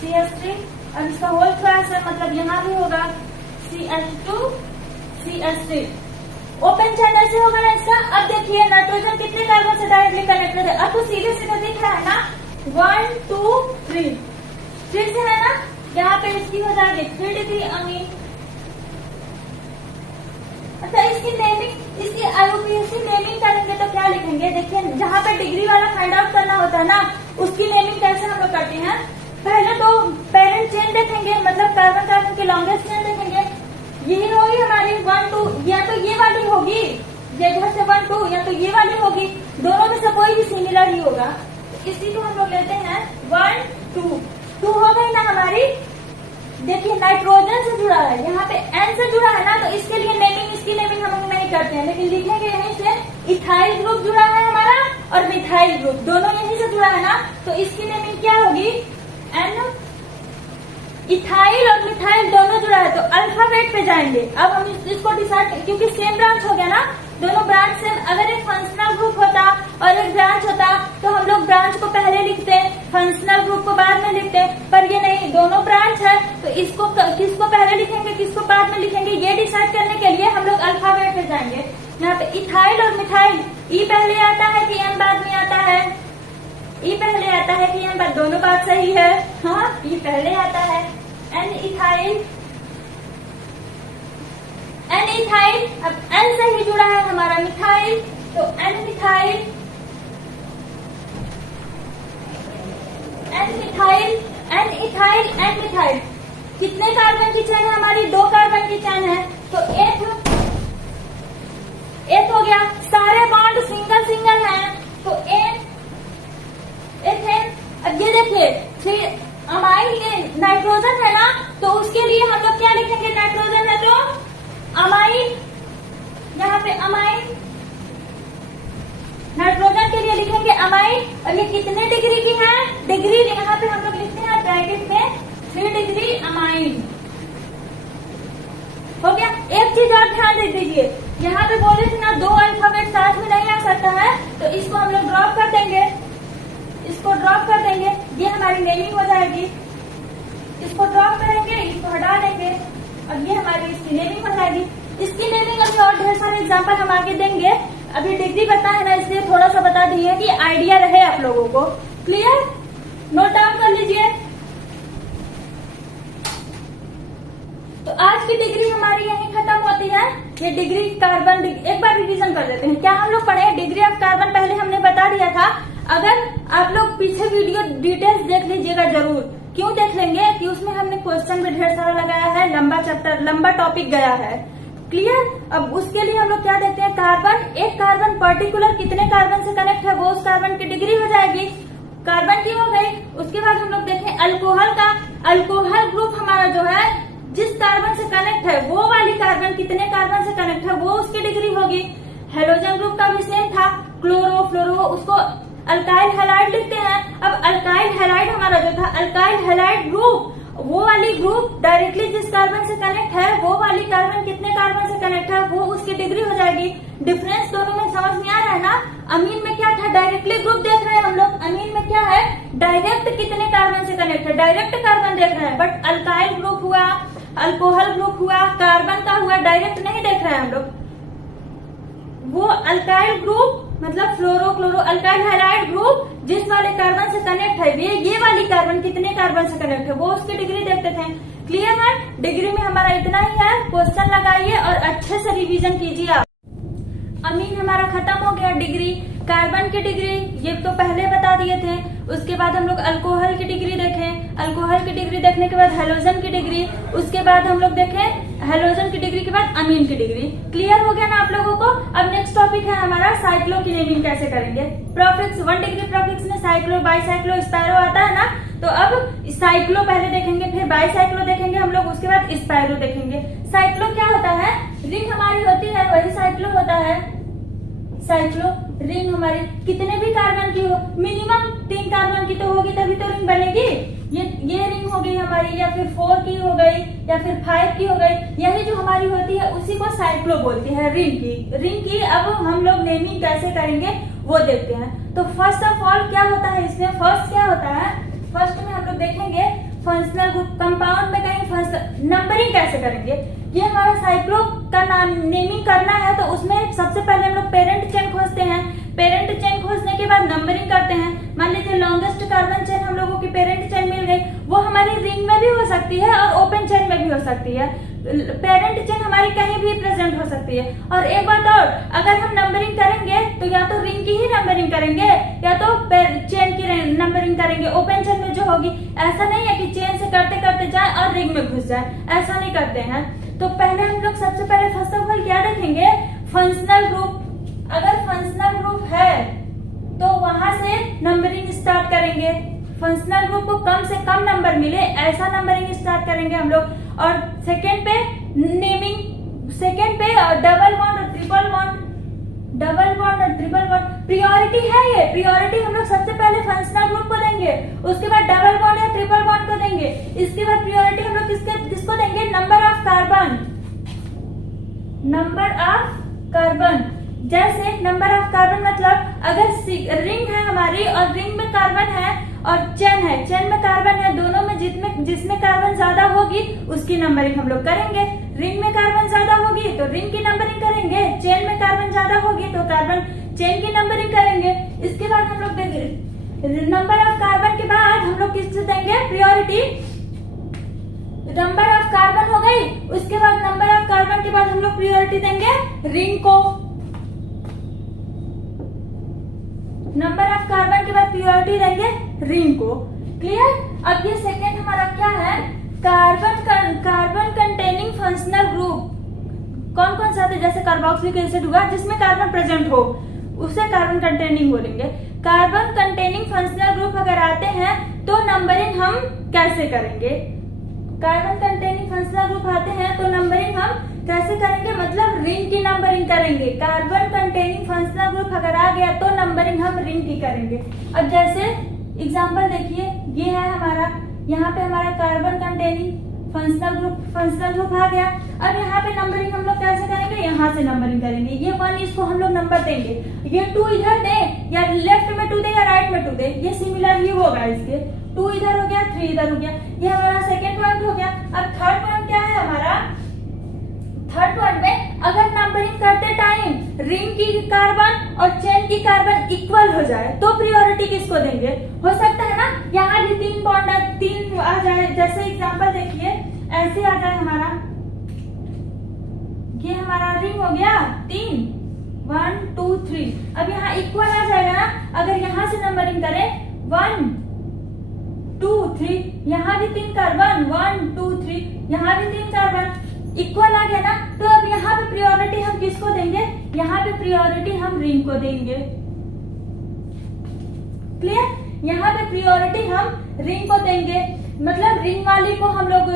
CH3। अब इसका होल ट्वाइस है मतलब यहाँ भी होगा CH2 CH3। ओपन चैनल से होगा ना इसका। अब देखिए नाइट्रोजन कितने कार्बन से डायरेक्टली कनेक्टेड है? अब तो सीधे सीधे दिख रहा है ना 1 2 3 से है ना। यहाँ पे इसकी हो जाएगी 3 डिग्री अमीन। अच्छा इसकी नेमिंग, इसकी IUPAC नेमिंग करेंगे तो क्या लिखेंगे? देखिए जहाँ पे डिग्री वाला फाइंड आउट करना होता है ना उसकी नेमिंग कैसे हम लोग करते हैं? पहले तो पेरेंट चेन देखेंगे, मतलब कार्बन कार्बन की लॉन्गेस्ट चेन देखेंगे। यही होगी हमारी 1 2, या तो ये वाली होगी, ये इधर से 1 2, या तो ये वाली होगी। दोनों में से कोई भी सिमिलर ही होगा। इसी को हम लोग लेते हैं 1 2 हो गई ना हमारी। देखिए नाइट्रोजन से जुड़ा है, यहाँ पे N से जुड़ा है ना तो इसके लिए नेमिंग, इसकी नेमिंग हम लोग नहीं करते हैं लेकिन लिखेंगे यहीं से। इथाइल ग्रुप जुड़ा है हमारा और मिथाइल ग्रुप, दोनों यहीं से जुड़ा है ना तो इसकी नेमिंग क्या होगी? N। इथाइल और मिथाइल दोनों जुड़ा है तो अल्फाबेट पे जाएंगे। अब हम इसको डिसाइड, क्योंकि सेम ब्रांच हो गया ना, दोनों ब्रांच सेम। अगर एक फंक्शनल ग्रुप होता और एक ब्रांच होता तो हम लोग ब्रांच को पहले लिखते, फंक्शनल ग्रुप को बाद में लिखते, पर ये नहीं, दोनों ब्रांच है तो इसको किसको पहले लिखेंगे किसको बाद में लिखेंगे ये डिसाइड करने के लिए हम लोग अल्फाबेट पे जाएंगे। यहाँ पे इथाइल और मिथाइल, ई पहले आता है कि एम बाद में आता है? ई पहले आता है कि एम बाद? दोनों बात सही है, हाँ ई पहले आता है। एन इथाइल, एन इथाइल, अब एन से ही जुड़ा है हमारा मिथाइल तो n methyl, n methyl, n ethyl, n methyl. कितने कार्बन की चेन है हमारी? 2 कार्बन की चेन है तो एक हो गया। सारे बॉन्ड सिंगल सिंगल हैं तो एक। अब ये देखिए 3 अमाइन, ये नाइट्रोजन है ना तो उसके लिए हम लोग क्या लिखेंगे? नाइट्रोजन है तो अमाइन, यहाँ पे अमाइन, नाइट्रोजन के लिए लिखेंगे अमाइन। और ये कितने डिग्री की है? डिग्री यहाँ पे हम लोग लिखते हैं ब्रैकेट में 3 डिग्री अमाइन। हो गया। एक चीज और ध्यान दे दीजिए, यहाँ पे बोले थे ना 2 अल्फाबेट साथ में नहीं आ सकता है, तो इसको हम लोग ड्रॉप कर देंगे, इसको ड्रॉप कर देंगे, ये हमारी नेमिंग हो जाएगी। इसको ड्रॉप करेंगे, इसको हटा देंगे और ये हमारी इसकी नेमिंग हो जाएगी। इसकी नेमिंग अभी और ढेर सारे एग्जाम्पल हम आगे देंगे, अभी डिग्री पता है ना इसलिए थोड़ा सा बता दिए कि आइडिया रहे आप लोगों को। क्लियर, नोट डाउन कर लीजिए। तो आज की डिग्री हमारी यहीं खत्म होती है। ये डिग्री कार्बन, एक बार रिवीजन कर देते हैं। क्या हम लोग पढ़े? डिग्री ऑफ कार्बन पहले हमने बता दिया था। अगर आप लोग पीछे वीडियो डिटेल्स देख लीजिएगा जरूर। क्यों देख लेंगे? कि उसमें हमने क्वेश्चन भी ढेर सारा लगाया है, लंबा चैप्टर, लंबा टॉपिक गया है। क्लियर। अब उसके लिए हम लोग क्या देखते हैं, कार्बन, एक कार्बन पर्टिकुलर कितने कार्बन से कनेक्ट है वो उस कार्बन की डिग्री हो जाएगी। कार्बन की हो गई। उसके बाद हम लोग देखें अल्कोहल का। अल्कोहल ग्रुप हमारा जो है जिस कार्बन से कनेक्ट है वो वाली कार्बन कितने कार्बन से कनेक्ट है वो उसकी डिग्री होगी। हेलोजन ग्रुप का भी सेम था, क्लोरो फ्लोरो, उसको अल्काइल हैलाइड लिखते हैं। अब अल्काइल हैलाइड हमारा जो था, अल्काइल हैलाइड ग्रुप, वो वाली ग्रुप डायरेक्टली जिस कार्बन से कनेक्ट है वो वाली कार्बन कितने कार्बन से कनेक्ट है वो उसकी डिग्री हो जाएगी। डिफरेंस दोनों में समझ में आ रहा है ना? अमीन में क्या था, डायरेक्टली ग्रुप देख रहे हैं हम लोग। अमीन में क्या है, डायरेक्ट कितने कार्बन से कनेक्ट है, डायरेक्ट कार्बन देख रहे हैं। बट अल्काइल ग्रुप हुआ, अल्कोहल ग्रुप हुआ, कार्बन का हुआ, डायरेक्ट नहीं देख रहे हैं हम लोग। वो अल्काइल ग्रुप मतलब fluoro chloro alkyl halide group जिस वाले कार्बन से कनेक्ट है ये वाली कार्बन कितने कार्बन से कनेक्ट है वो उसकी डिग्री देखते थे। क्लियर है? डिग्री में हमारा इतना ही है। क्वेश्चन लगाइए और अच्छे से रिवीजन कीजिए आप। अमीन हमारा खत्म हो गया डिग्री। कार्बन की डिग्री ये तो पहले बता दिए थे। उसके बाद हम लोग अल्कोहल की डिग्री देखें। अल्कोहल की डिग्री देखने के बाद हेलोजन की डिग्री, उसके बाद हम लोग देखें हेलोजन की डिग्री के बाद अमीन की डिग्री। क्लियर हो गया ना आप लोगों को? अब नेक्स्ट टॉपिक है हमारा साइक्लो की नेमिंग कैसे करेंगे। प्रोफिक्स 1 डिग्री प्रोफिक्स में साइक्लो, बाईसाइक्लो, स्पायरो आता है ना, तो अब साइक्लो पहले देखेंगे, फिर बाईसाइक्लो देखेंगे हम लोग, उसके बाद स्पायरो देखेंगे। साइक्लो क्या होता है, रिंग हमारी होती है वही साइक्लो होता है। साइक्लो रिंग हमारी कितने भी कार्बन की हो, मिनिमम 3 कार्बन की तो होगी तभी तो रिंग बनेगी। ये रिंग हो गई हमारी, या फिर 4 की हो गई, या फिर 5 की हो गई, यही जो हमारी होती है उसी को साइक्लो बोलते हैं, रिंग की। रिंग की अब हम लोग नेमिंग कैसे करेंगे वो देखते हैं। तो फर्स्ट ऑफ ऑल क्या होता है इसमें, फर्स्ट क्या होता है, फर्स्ट में हम लोग देखेंगे फंक्शनल ग्रुप, कंपाउंड में कहीं नंबरिंग कैसे करेंगे। ये हमारा साइक्लो का नाम नेमिंग करना है तो उसमें सबसे पहले हम लोग पेरेंट चेन खोजते हैं। पेरेंट चेन खोजने के बाद नंबरिंग करते हैं। मान लीजिए लॉन्गेस्ट कार्बन चेन हम लोगों की पेरेंट चेन मिल गई, वो हमारी रिंग में भी हो सकती है और ओपन चेन में भी हो सकती है। पेरेंट चेन हमारी कहीं भी प्रेजेंट हो सकती है। और एक बात और, अगर हम नंबरिंग करेंगे तो या तो रिंग की ही नंबरिंग करेंगे या तो चेन की नंबरिंग करेंगे, ओपन चेन में जो होगी। ऐसा नहीं है कि चेन से करते करते जाए और रिंग में घुस जाए, ऐसा नहीं करते हैं। तो पहले हम लोग सबसे पहले फर्स्ट ऑफ ऑल क्या देखेंगे, फंक्शनल ग्रुप। अगर फंक्शनल ग्रुप है तो वहां से नंबरिंग स्टार्ट करेंगे। फंक्शनल ग्रुप को कम से कम नंबर मिले ऐसा नंबरिंग स्टार्ट करेंगे हम लोग। और सेकेंड पे नेमिंग, सेकेंड पे डबल बॉन्ड और ट्रिपल बॉन्ड, डबल बॉन्ड और ट्रिपल बॉन्ड प्रियोरिटी है। ये प्रियोरिटी हम लोग सबसे पहले फंक्शनल ग्रुप को देंगे, उसके बाद डबल बॉन्ड या ट्रिपल बॉन्ड को देंगे। इसके बाद प्रियोरिटी हम लोग किसको देंगे, number of carbon, number of carbon. जैसे नंबर ऑफ कार्बन मतलब अगर रिंग है हमारी और रिंग में कार्बन है और चेन है, चेन में कार्बन है, दोनों में जिसमें कार्बन ज्यादा होगी उसकी नंबरिंग हम लोग करेंगे। रिंग में कार्बन ज्यादा होगी तो रिंग की नंबरिंग करेंगे, चेन में कार्बन ज्यादा होगी तो कार्बन चेन की नंबरिंग करेंगे। इसके बाद हम लोग देंगे नंबर ऑफ कार्बन के बाद हम लोग किससे देंगे प्रियोरिटी, नंबर ऑफ कार्बन हो गई। उसके बाद नंबर ऑफ कार्बन के बाद हम लोग प्रियोरिटी देंगे रिंग को। नंबर ऑफ कार्बन के बाद प्रियोरिटी देंगे रिंग को। क्लियर? अब ये सेकेंड हमारा क्या है, कार्बन कंटेनिंग फंक्शनल ग्रुप। कौन कौन सा आते, जैसे कार्बोक्सिलिक एसिड हुआ जिसमें कार्बन प्रेजेंट हो उसे कार्बन कंटेनिंग बोलेंगे। कार्बन कंटेनिंग फंक्शनल ग्रुप अगर आते हैं तो नंबरिंग हम कैसे करेंगे, कार्बन कंटेनिंग फंक्शनल ग्रुप आते हैं तो नंबरिंग हम कैसे करेंगे, मतलब रिंग की नंबरिंग करेंगे। कार्बन कंटेनिंग फंक्शनल ग्रुप अगर आ गया तो नंबरिंग हम रिंग की करेंगे। अब जैसे एग्जांपल देखिए, ये है हमारा, यहाँ पे हमारा कार्बन कंटेनिंग फंक्शनल ग्रुप आ गया। अब यहाँ पे नंबरिंग हम लोग कैसे करेंगे, यहाँ से नंबरिंग करेंगे। ये 1 इसको हम लोग नंबर देंगे, ये 2 इधर दे या लेफ्ट में 2 दे या राइट में 2 दे, ये सिमिलर ही होगा इसके। 2 इधर हो गया, 3 इधर हो गया, ये हमारा सेकेंड पॉइंट हो गया। अब थर्ड पॉइंट क्या है हमारा, थर्ड पॉइंट में अगर नंबरिंग करते टाइम रिंग की कार्बन और चेन की कार्बन इक्वल हो जाए तो प्रायोरिटी किसको देंगे। हो सकता है ना यहाँ भी 3 बॉन्ड 3 आ जाए, जैसे एग्जांपल देखिए ऐसे आ जाए हमारा, ये हमारा रिंग हो गया 3 1 2 3। अब यहाँ इक्वल आ जाएगा ना, अगर यहाँ से नंबरिंग करें 1 2 3, यहाँ भी 3 कार्बन 1 2 3, यहाँ भी 3 कार्बन इक्वल आ गया ना, तो अब यहाँ पे प्रायोरिटी हम किसको देंगे, यहाँ पे प्रायोरिटी हम रिंग को देंगे। क्लियर, यहाँ पे प्रायोरिटी हम रिंग को देंगे, मतलब रिंग वाली को हम लोग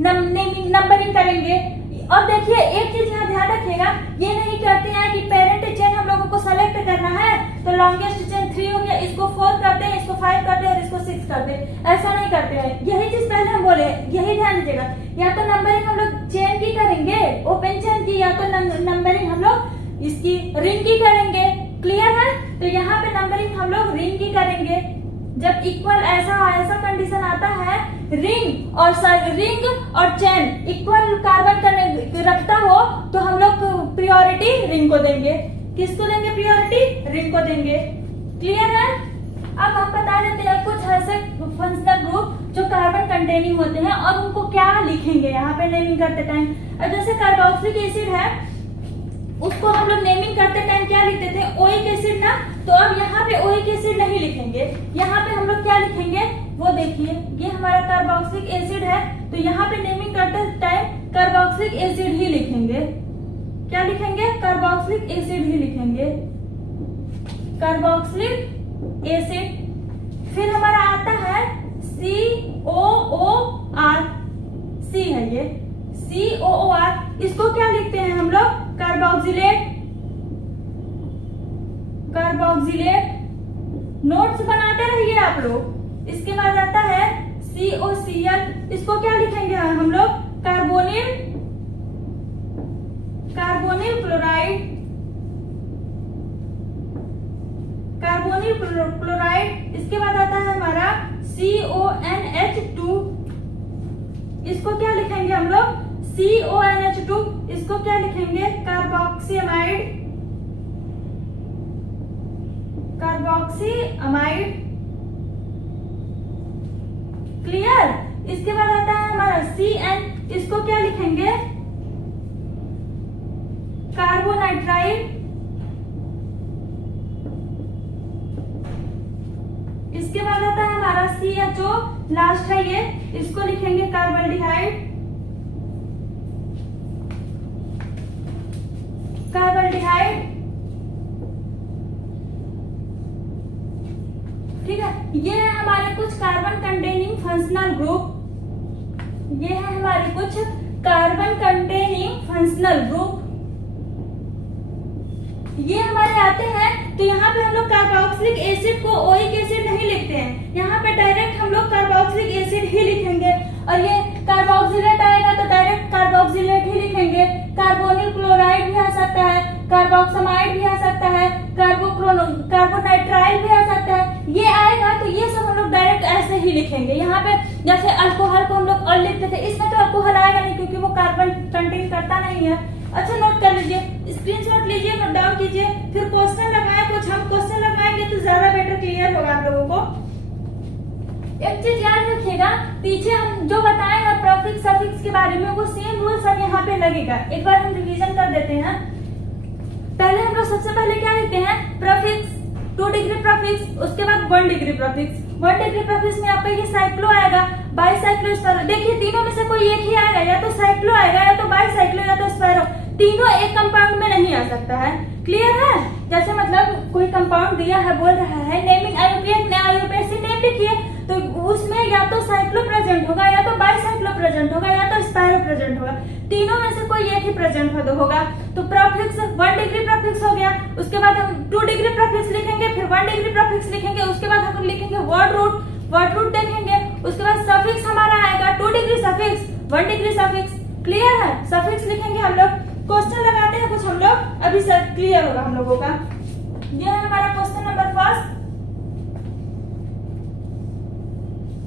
नंबरिंग करेंगे। और देखिए एक चीज यहाँ ध्यान रखिएगा, ये नहीं करते हैं कि पेरेंट चेन हम लोगों को सेलेक्ट करना है तो लॉन्गेस्ट चेन 3 हो गया, इसको 4 करते हैं, इसको 5 करते हैं और इसको 6 करते हैं, ऐसा नहीं करते हैं। यही चीज पहले हम बोले, यही ध्यान दीजिएगा। या तो नंबरिंग हम लोग चेन की करेंगे, ओपन चेन की, या तो नंबरिंग हम लोग इसकी रिंग की करेंगे। क्लियर है, तो यहाँ पे नंबरिंग हम लोग रिंग की करेंगे। जब इक्वल ऐसा कंडीशन आता है, रिंग और चेन इक्वल कार्बन रखता हो तो हम लोग प्रायोरिटी रिंग को देंगे। किसको देंगे प्रायोरिटी, रिंग को देंगे। क्लियर है। अब हम बता देते हैं कुछ ऐसे फंक्शनल ग्रुप जो कार्बन कंटेनिंग होते हैं और उनको क्या लिखेंगे यहाँ पे नेमिंग करते टाइम। जैसे कार्बोक्सिलिक एसिड है, उसको हम लोग नेमिंग करते टाइम क्या लिखते थे, ओइक एसिड ना, तो अब यहाँ पे ओइक एसिड नहीं लिखेंगे, यहाँ पे हम लोग क्या लिखेंगे वो देखिए। ये हमारा कार्बोक्सिलिक एसिड है, तो यहाँ पे नेमिंग करते टाइम कार्बोक्सिलिक एसिड ही लिखेंगे। क्या लिखेंगे, कार्बोक्सिलिक एसिड ही लिखेंगे, कार्बोक्सिलिक एसिड। फिर हमारा आता है COOR, C है ये COOR, इसको क्या लिखते हैं हम लोग, कार्बोक्सिलेट। नोट्स बनाते रहिए आप लोग। इसके बाद आता है COCl, इसको क्या लिखेंगे हम लोग, कार्बोनिल क्लोराइड। इसके बाद आता है हमारा CONH2, इसको क्या लिखेंगे हम लोग, CONH2, इसको क्या लिखेंगे, कार्बोक्सीअमाइड। क्लियर। इसके बाद आता है हमारा CN, इसको क्या लिखेंगे, कार्बोनाइट्राइड। इसके बाद आता है हमारा CHO, लास्ट है ये, इसको लिखेंगे कार्बल्डिहाइड। ठीक है, ये है हमारे कुछ कार्बन कंटेनिंग फंक्शनल ग्रुप। ये है हमारे कुछ कार्बन कंटेनिंग फंक्शनल ग्रुप। ये हमारे आते हैं, तो यहाँ पे हम लोग कार्बोक्सिलिक एसिड को ओइक एसिड नहीं लिखते हैं, यहाँ पे डायरेक्ट हम लोग कार्बोक्सिलिक एसिड ही लिखेंगे। और ये कार्बोक्सिलेट आएगा तो डायरेक्ट कार्बोक्सिलेट ही लिखेंगे। कार्बोनिल क्लोराइड भी आ सकता है, कार्बोक्सामाइड भी आ सकता है, कार्बोनाइट्राइल भी आ सकता है। ये आएगा तो ये सब हम लोग डायरेक्ट ऐसे ही लिखेंगे। यहाँ पे जैसे अल्कोहल को हम लोग और लिखते थे, इसमें तो अल्कोहल आएगा नहीं क्योंकि वो कार्बन कंटेन करता नहीं है। अच्छा नोट कर लीजिए, स्क्रीनशॉट लीजिए, नोट डाउन कीजिए, फिर क्वेश्चन लगाएं। कुछ हम क्वेश्चन लगाएंगे तो ज्यादा बेटर क्लियर होगा आप लोगों को। एक चीज याद रखिएगा, पीछे हम जो बताएंगे प्रीफिक्स सफिक्स के बारे में वो सेम रूल सब यहाँ पे लगेगा। एक बार हम रिवीजन कर देते हैं। पहले हम लोग सबसे पहले क्या लिखते हैं, प्रीफिक्स 2 डिग्री प्रीफिक्स, उसके बाद 1 डिग्री प्रीफिक्स। 1 डिग्री प्रीफिक्स में आपका ये साइक्लो आएगा, बाईसाइक्लो स्पैरो। देखिए तीनों में से कोई एक ही आएगा, या तो साइक्लो आएगा, या तो बाईसाइक्लो, या तो स्पैरो। तीनों एक कंपाउंड में नहीं आ सकता है। क्लियर है। जैसे मतलब कोई कंपाउंड दिया है, बोल रहा है नेमिंग IUPAC से नेम लिखिए, तो उसमें या तो साइक्लो प्रेजेंट होगा, या तो बाईसाइक्लो प्रेजेंट होगा, या तो स्पैरो प्रेजेंट होगा। तीनों में से कोई एक ही प्रेजेंट होगा। तो प्रीफिक्स 1 डिग्री प्रीफिक्स हो गया। उसके बाद हम 2 डिग्री प्रीफिक्स लिखेंगे, फिर 1 डिग्री प्रीफिक्स लिखेंगे, उसके बाद हम लिखेंगे वर्ड रूट देखेंगे। उसके बाद सफिक्स हमारा आएगा 2 degree suffix, 1 degree suffix. Clear है? सफिक्स लिखेंगे हम लोग। क्वेश्चन लगाते हैं कुछ हम लोग, अभी सर क्लियर होगा हम लोगों का। यह है हमारा question number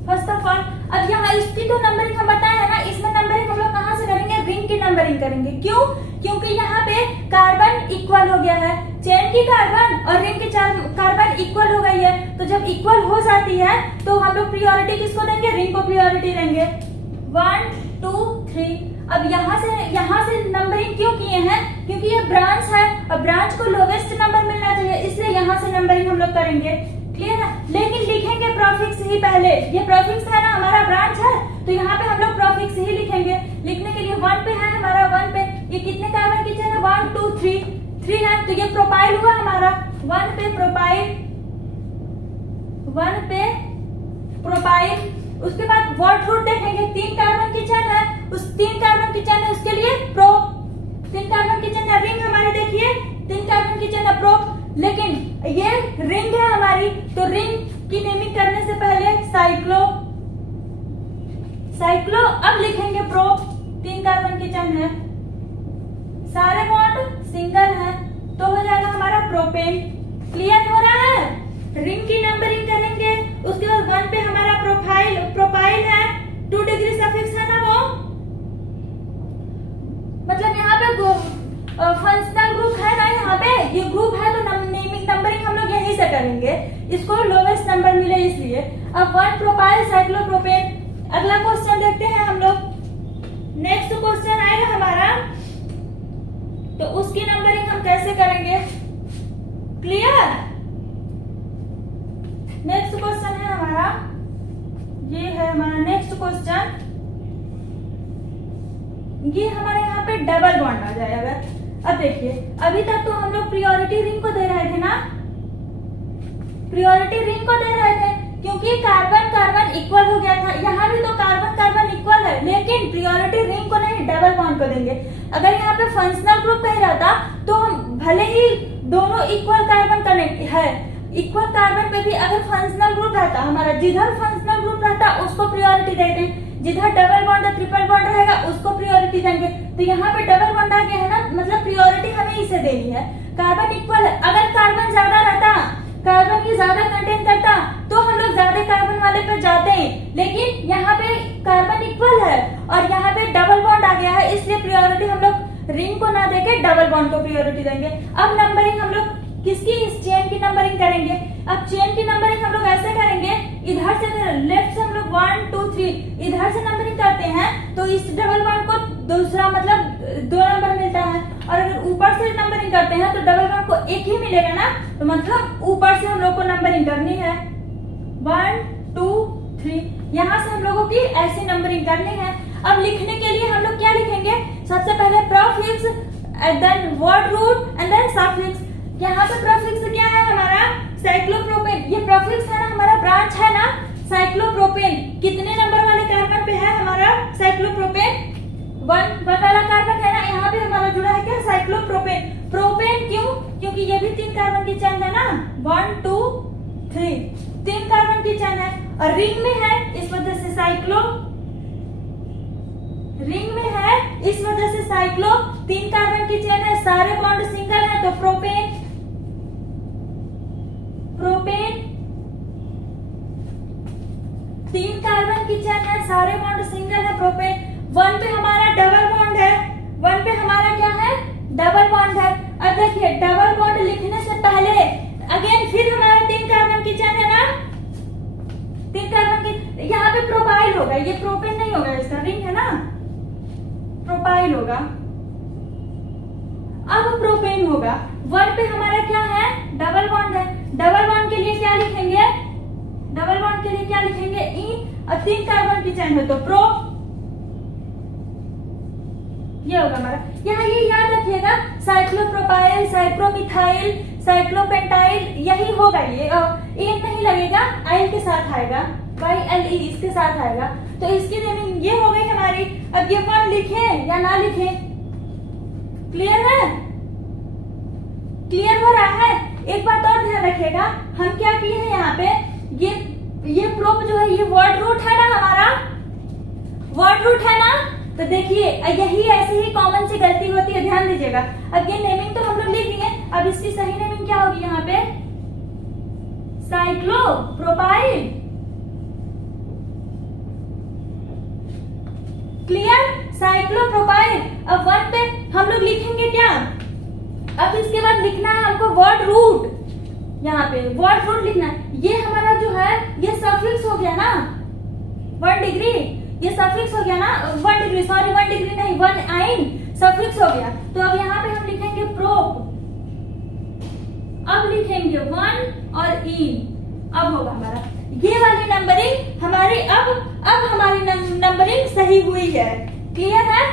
first of all. अब यहाँ इसकी तो नंबरिंग हम बताए है ना, इसमें नंबरिंग हम लोग कहाँ से करेंगे? रिंग की नंबरिंग करेंगे। क्यों? क्योंकि यहाँ पे कार्बन इक्वल हो गया है, चेन की कार्बन और रिंग की कार्बन इक्वल हो गई है। तो जब इक्वल हो जाती है तो हम लोग प्रियोरिटी किसको देंगे? रिंग को प्रियोरिटी देंगे। 1 2 3। अब यहाँ से नंबरिंग क्यों किए हैं? क्योंकि ये ब्रांच है और ब्रांच को लोवेस्ट नंबर मिलना चाहिए, इसलिए यहाँ से नंबरिंग हम लोग करेंगे। क्लियर है? लेकिन लिखेंगे प्रोफिक्स ही पहले। ये प्रोफिक्स है ना, हमारा ब्रांच है, तो यहाँ पे हम लोग प्रोफिक्स ही लिखेंगे। लिखने के लिए 1 पे है हमारा, 1 पे ये कितने कार्बन की चेन है? 1 2 3 है, तो ये प्रोपाइल हुआ हमारा। 1 पे प्रोपाइल, 1 पे प्रोपाइल। उसके बाद वर्ड रूट देखेंगे, 3 कार्बन की चेन है, उस 3 कार्बन की चेन है उसके लिए प्रो। 3 कार्बन की चेन है रिंग हमारी, देखिए 3 कार्बन की चेन है प्रो। लेकिन ये रिंग है हमारी, तो रिंग की नेमिंग करने से पहले साइक्लो अब लिखेंगे प्रो। 3 कार्बन की चेन है, सारे बॉन्ड सिंगल है, तो हो जाएगा हमारा प्रोपेन। क्लियर हो रहा है? रिंग की नंबरिंग करेंगे। उसके बाद 1 पे हमारा प्रोपाइल है, 2 डिग्री सफिक्स है ना वो, मतलब यहाँ पे फंक्शनल ग्रुप है ना, यहाँ पे ये ग्रुप है, तो नंबरिंग हम लोग यहीं से करेंगे, इसको लोवेस्ट नंबर मिले इसलिए। अब 1 प्रोपाइल साइक्लोप्रोपेन। अगला क्वेश्चन देखते हैं हम लोग। नेक्स्ट क्वेश्चन आएगा हमारा, तो उसकी नंबरिंग हम कैसे करेंगे? क्लियर? नेक्स्ट क्वेश्चन है हमारा, ये है हमारा नेक्स्ट क्वेश्चन। ये हमारे यहाँ पे डबल बॉन्ड आ जाएगा। अब देखिए, अभी तक तो हम लोग प्रियोरिटी रिंग को दे रहे थे ना, प्रियोरिटी रिंग को दे रहे थे क्योंकि कार्बन कार्बन इक्वल हो गया था। यहाँ भी तो कार्बन कार्बन इक्वल है, लेकिन प्रियोरिटी रिंग को नहीं, डबल बॉन्ड को देंगे। अगर यहाँ पे फंक्शनल ग्रुप कह रहता तो हम भले ही दोनों इक्वल कार्बन कनेक्ट है, इक्वल कार्बन पे भी अगर फंक्शनल ग्रुप रहता हमारा, जिधर फंक्शनल ग्रुप रहता उसको प्रियोरिटी देते, जिधर डबल बॉन्ड या ट्रिपल बॉन्ड रहेगा उसको प्रियोरिटी देंगे। तो यहाँ पे डबल बॉन्ड आ गया है ना, मतलब प्रियोरिटी हमें इसे देनी है। कार्बन इक्वल है, अगर कार्बन ज्यादा रहता, कार्बन की ज्यादा कंटेंट करता, तो हम लोग ज्यादा कार्बन वाले पे जाते हैं, लेकिन यहाँ पे कार्बन इक्वल है और यहाँ पे डबल बॉन्ड आ गया है, इसलिए प्रियोरिटी हम लोग रिंग को ना देके डबल बॉन्ड को प्रियोरिटी देंगे। अब नंबरिंग हम लोग किसकी? इस चेन की नंबरिंग करेंगे। अब चेन की नंबरिंग हम लोग ऐसे करेंगे, इधर से लेफ्ट से हम लोग 1 2 3 इधर से नंबरिंग करते हैं, तो इस डबल बॉन्ड को दूसरा मतलब 2 नंबर मिलता है, और अगर ऊपर से नंबरिंग करते हैं तो डबल बॉन्ड को 1 ही मिलेगा ना, तो मतलब ऊपर से हम लोग को नंबरिंग करनी है 1 2 3। यहाँ से हम लोगों की ऐसी नंबरिंग करनी है। अब लिखने के लिए हम लोग क्या लिखेंगे? सबसे पहले prefix, then word root and then suffix. यहाँ पे प्रोफिक्स क्या है हमारा? साइक्लोप्रोपेन। ये प्रोफिक्स है ना, हमारा ब्रांच है ना साइक्लोप्रोपेन। कितने नंबर वाले कार्बन पे है हमारा साइक्लोप्रोपेन? 1 वाला कार्बन है ना, यहाँ पे हमारा जुड़ा है क्या? साइक्लोप्रोपेन। प्रोपेन क्यों? क्योंकि ये भी 3 कार्बन की चेन है ना, 1 2 3 3 कार्बन की चेन है और रिंग में है, इस वजह से साइक्लो। रिंग में है इस वजह से साइक्लो। 3 कार्बन की चेन है, सारे बॉन्ड सिंगल है, तो प्रोपेन। प्रोपेन 3 कार्बन की चेन है, सारे बॉन्ड सिंगल है, प्रोपेन। 1 पे हमारा डबल बॉन्ड है, 1 पे हमारा क्या है? डबल बॉन्ड है। अब देखिए, डबल बॉन्ड लिखने से पहले अगेन फिर हमारा 3 कार्बन की चेन है ना, 3 कार्बन की, यहाँ पे प्रोपाइल होगा, ये प्रोपेन नहीं होगा, इसका रिंग है ना, प्रोपाइल होगा। अब प्रोपेन होगा। 1 पे हमारा क्या है? डबल बॉन्ड है। डबल बॉन्ड के लिए क्या लिखेंगे? डबल बॉन्ड के लिए क्या लिखेंगे? इन, और 3 कार्बन की चेन है तो प्रो। ये होगा हमारा। यहाँ ये याद रखिएगा, साइक्लोप्रोपाइल, साइक्लोमिथाइल, साइक्लोपेंटाइल, यही होगा। ये एक नहीं लगेगा, आइल के साथ आएगा, YLE इसके साथ आएगा। तो इसकी नेमिंग ये हो गई हमारी। अब ये 1 लिखे या ना लिखे? क्लियर है? क्लियर हो रहा है? एक बात और ध्यान रखिएगा, हम क्या किए हैं यहाँ पे, ये ये प्रोप जो है ये वर्ड रूट है ना, हमारा वर्ड रूट है ना। तो देखिए यही ऐसे ही कॉमन सी गलती होती है, ध्यान दीजिएगा। अब ये नेमिंग तो हम लोग लिख दिए, अब इसकी सही नेमिंग क्या होगी यहाँ पे, साइक्लोप्रोपाइल। Clear, cyclopropyl. अब वन पे हम लोग लिखेंगे क्या, अब इसके बाद लिखना है हमको वर्ड रूट, यहाँ पे वर्ड रूट लिखना है। ये हमारा जो है ये सफिक्स हो गया ना, 1 डिग्री, ये सफिक्स हो गया ना, 1 डिग्री, सॉरी 1 डिग्री नहीं, 1 आइन सफिक्स हो गया। तो अब यहाँ पे हम लिखेंगे प्रोप, अब लिखेंगे 1 और इन, अब होगा हमारा ये वाली नंबरिंग हमारी, अब हमारी नंबरिंग सही हुई है। क्लियर है,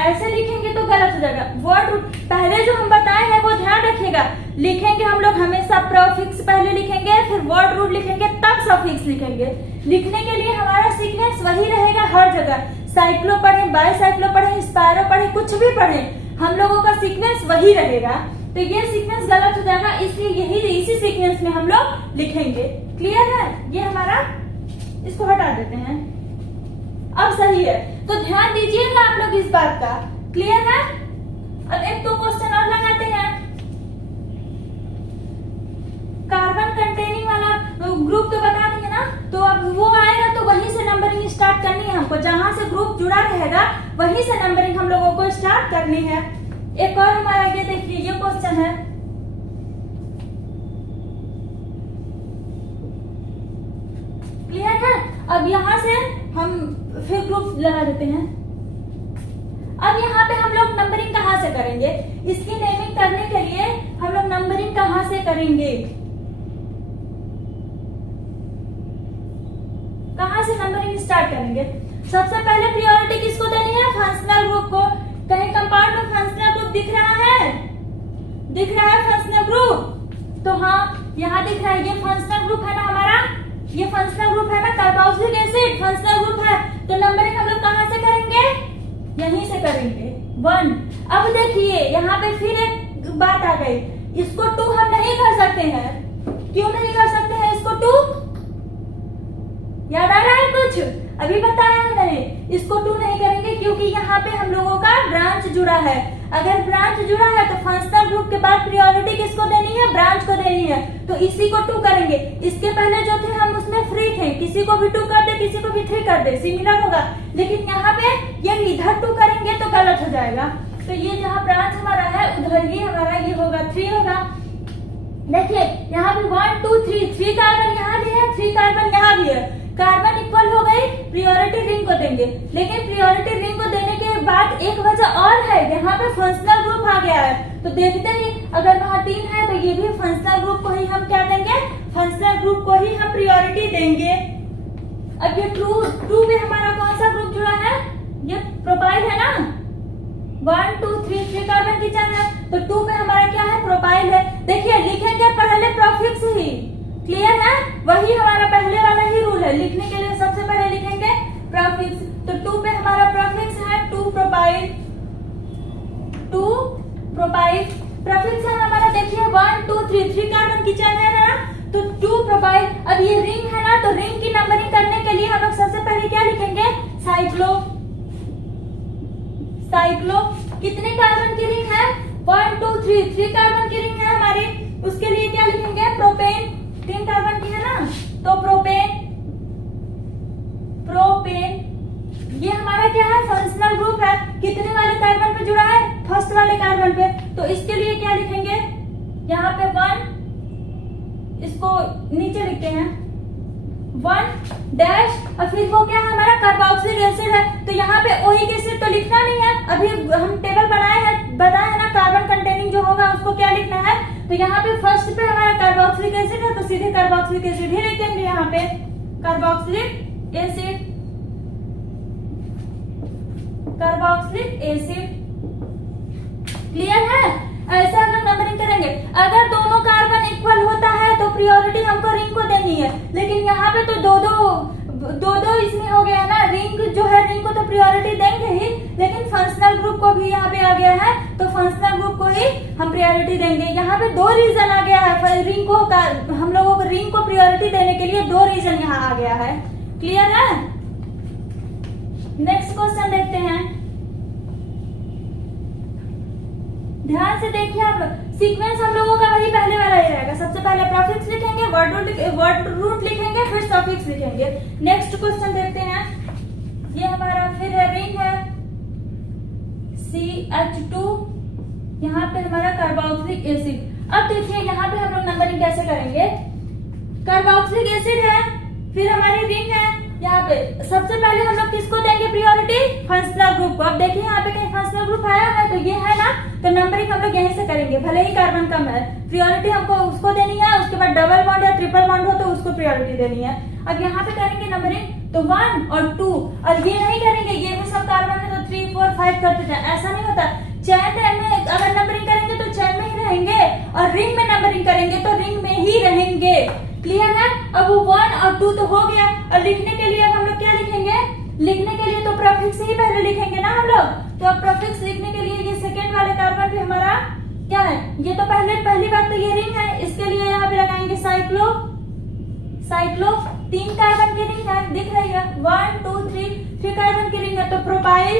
ऐसे लिखेंगे तो गलत हो जाएगा। वर्ड रूट पहले जो हम बताए हैं वो ध्यान रखिएगा, लिखेंगे हम लोग हमेशा प्रीफिक्स पहले लिखेंगे, फिर वर्ड रूट लिखेंगे, तब सफिक्स लिखेंगे। लिखने के लिए हमारा सीक्वेंस वही रहेगा हर जगह, साइक्लो पढ़े, बाईसाइक्लो पढ़े, स्पायरो पढ़े, कुछ भी पढ़े, हम लोगों का सीक्वेंस वही रहेगा। तो ये सीक्वेंस गलत हो जाएगा, इसलिए इसी सीक्वेंस में हम लोग लिखेंगे। क्लियर है, ये हमारा, इसको हटा देते हैं, अब सही है। तो ध्यान दीजिएगा आप लोग इस बात का। क्लियर है, अब एक दो क्वेश्चन और लगाते हैं। कार्बन कंटेनिंग वाला ग्रुप तो बता दिए ना, तो अब वो आएगा तो वहीं से नंबरिंग स्टार्ट करनी है हमको, जहां से ग्रुप जुड़ा रहेगा वहीं से नंबरिंग हम लोगों को स्टार्ट करनी है। एक और हमारा ये देखिए, ये क्वेश्चन है, क्लियर है। अब यहां से हम फिर ग्रुप लगा देते हैं। अब यहाँ पे हम लोग नंबरिंग कहाँ से करेंगे, इसकी नेमिंग करने के लिए हम लोग नंबरिंग कहाँ से करेंगे, कहाँ से नंबरिंग स्टार्ट करेंगे। सबसे पहले प्रायोरिटी किसको देनी है, फंक्शनल ग्रुप को। कहीं कंपाउंड में फंक्शनल ग्रुप दिख रहा है, दिख रहा है फंक्शनल ग्रुप, तो हाँ यहाँ दिख रहा है, ये फंक्शनल ग्रुप है ना हमारा, ये फंक्शनल ग्रुप है ना, कार्बोक्सिलिक एसिड फंक्शनल ग्रुप है। तो नंबरिंग हम लोग कहाँ से करेंगे, यहीं से करेंगे 1। अब देखिए यहाँ पे फिर एक बात आ गई, इसको 2 हम नहीं कर सकते हैं। क्यों नहीं कर सकते हैं इसको 2, याद आ रहा है कुछ, अभी बताया है नहीं। इसको 2 नहीं करेंगे क्योंकि यहाँ पे हम लोगों का ब्रांच जुड़ा है। अगर ब्रांच जुड़ा है तो फंक्शनल ग्रुप के बाद प्रायोरिटी किसको देनी है, ब्रांच को देनी है, तो इसी को 2 करेंगे। इसके पहले जो थे हम उसमें फ्री थे, किसी को भी 2 कर दे, किसी को भी 3 कर दे, सिमिलर होगा। लेकिन यहाँ पे ये इधर 2 करेंगे तो गलत हो जाएगा। तो ये जहाँ ब्रांच हमारा है उधर ही हमारा ये होगा 3 होगा। देखिए यहाँ पे 1 2 3 कार्बन यहाँ भी है, 3 कार्बन यहाँ भी है, कार्बन इक्वल हो गई, प्रायोरिटी रिंग को देंगे। लेकिन प्रायोरिटी रिंग को देने के बाद एक वजह और है, यहाँ पे फंक्शनल ग्रुप आ गया है। तो देखते ही अगर वहाँ 3 है तो ये भी फंक्शनल ग्रुप को ही हम क्या देंगे, फंक्शनल ग्रुप को ही हम प्रायोरिटी देंगे। अब ये 2 में हमारा कौन सा ग्रुप जुड़ा है, ये प्रोपाइल है ना, 1 2 3 कार्बन की चैन है, तो 2 में हमारा क्या है, प्रोपाइल है। देखिए लिखेंगे पहले प्रीफिक्स ही, क्लियर है, वही हमारा पहले वाला ही रूल है। लिखने के लिए सबसे पहले लिखेंगे प्रीफिक्स, तो 2 पे हमारा प्रीफिक्स है 2 प्रोपाइल, 2 प्रोपाइल प्रीफिक्स है हमारा। देखिए 1 2 3 कार्बन की चैन है ना, तो 2 प्रोपाइल। अब ये रिंग है ना, तो रिंग की नंबरिंग करने के लिए हम लोग सबसे पहले क्या लिखेंगे, साइक्लो। साइक्लो कितने कार्बन की रिंग है, 1 2 3 कार्बन की रिंग है हमारी। उसके लिए क्या लिखेंगे, प्रोपेन, 3 कार्बन की है ना, तो प्रोपेन। प्रोपेन ये हमारा क्या है, फंक्शनल ग्रुप है, कितने वाले कार्बन पे जुड़ा है, फर्स्ट वाले कार्बन पे। तो इसके लिए क्या लिखेंगे, यहाँ पे 1, इसको नीचे लिखते हैं 1 डैश, और फिर वो क्या है हमारा कार्बोक्सिलिक एसिड है। तो यहाँ पे ओइक एसिड तो लिखना नहीं है, अभी हम टेबल बताए ना कार्बन कंटेनिंग जो होगा उसको क्या लिखना है। तो यहाँ पे फर्स्ट पे हमारा कार्बोक्सिलिक एसिड है, तो सीधे कार्बोक्सिलिक एसिड ही लिख देंगे यहाँ पे, carboxylic acid, carboxylic acid. Clear है, ऐसा हम नंबरिंग करेंगे। अगर दोनों कार्बन इक्वल होता है तो प्रायोरिटी हमको रिंग को देनी है, लेकिन यहाँ पे तो दो दो इसमें हो गया ना, रिंग जो है रिंग को तो प्रायोरिटी देंगे ही, लेकिन फंक्शनल ग्रुप को भी यहाँ पे आ गया है, तो फंक्शनल ग्रुप को ही हम प्रायोरिटी देंगे। यहाँ पे दो रीजन आ गया है रिंग को, हम लोगों को रिंग को प्रायोरिटी देने के लिए दो रीजन यहाँ आ गया है। क्लियर है? नेक्स्ट क्वेश्चन देखते हैं, ध्यान से देखिए आप लोग। सीक्वेंस हम लोगों का वही पहले वाला ही रहेगा। सबसे पहले प्रीफिक्स लिखेंगे, वर्ड रूट लिखेंगे, फिर सफिक्स लिखेंगे। नेक्स्ट क्वेश्चन देखते हैं, ये हमारा फिर रिंग है CH2, यहाँ पे हमारा कार्बोक्सिलिक एसिड। अब देखिए यहाँ पे हम लोग नंबरिंग कैसे करेंगे। कार्बोक्सिलिक एसिड है, फिर हमारी रिंग है। यहाँ पे सबसे पहले हम लोग किसको देंगे प्रायोरिटी? फंक्शनल ग्रुप को। अब देखिए यहाँ पे कहीं फंक्शनल ग्रुप आया है तो ये है ना, तो नंबरिंग हम लोग यहीं से करेंगे। भले ही कार्बन कम है, प्रायोरिटी हमको उसको देनी है। उसके बाद डबल बॉन्ड या ट्रिपल बॉन्ड हो तो उसको प्रायोरिटी देनी है। अब यहाँ पे करेंगे नंबरिंग तो 1 और 2, और ये नहीं करेंगे ये भी सब कार्बन है तो 3 4 5 करते थे, ऐसा नहीं होता। चैन में अगर नंबरिंग करेंगे तो चैन में ही रहेंगे, और रिंग में नंबरिंग करेंगे तो रिंग में ही रहेंगे। क्लियर है? अब 1 और 2 तो हो गया, और लिखने के लिए अब हम लोग क्या लिखेंगे? लिखने के लिए तो प्रीफिक्स ही पहले लिखेंगे ना हम लोग। तो अब प्रीफिक्स लिखने के लिए ये सेकेंड वाले कार्बन पे हमारा क्या है? ये तो पहली बात तो ये रिंग है, इसके लिए यहाँ पे लगाएंगे साइक्लो। 3 कार्बन की रिंग है, दिख रही है 1 2 3 कार्बन की रिंग है, तो प्रोपाइल,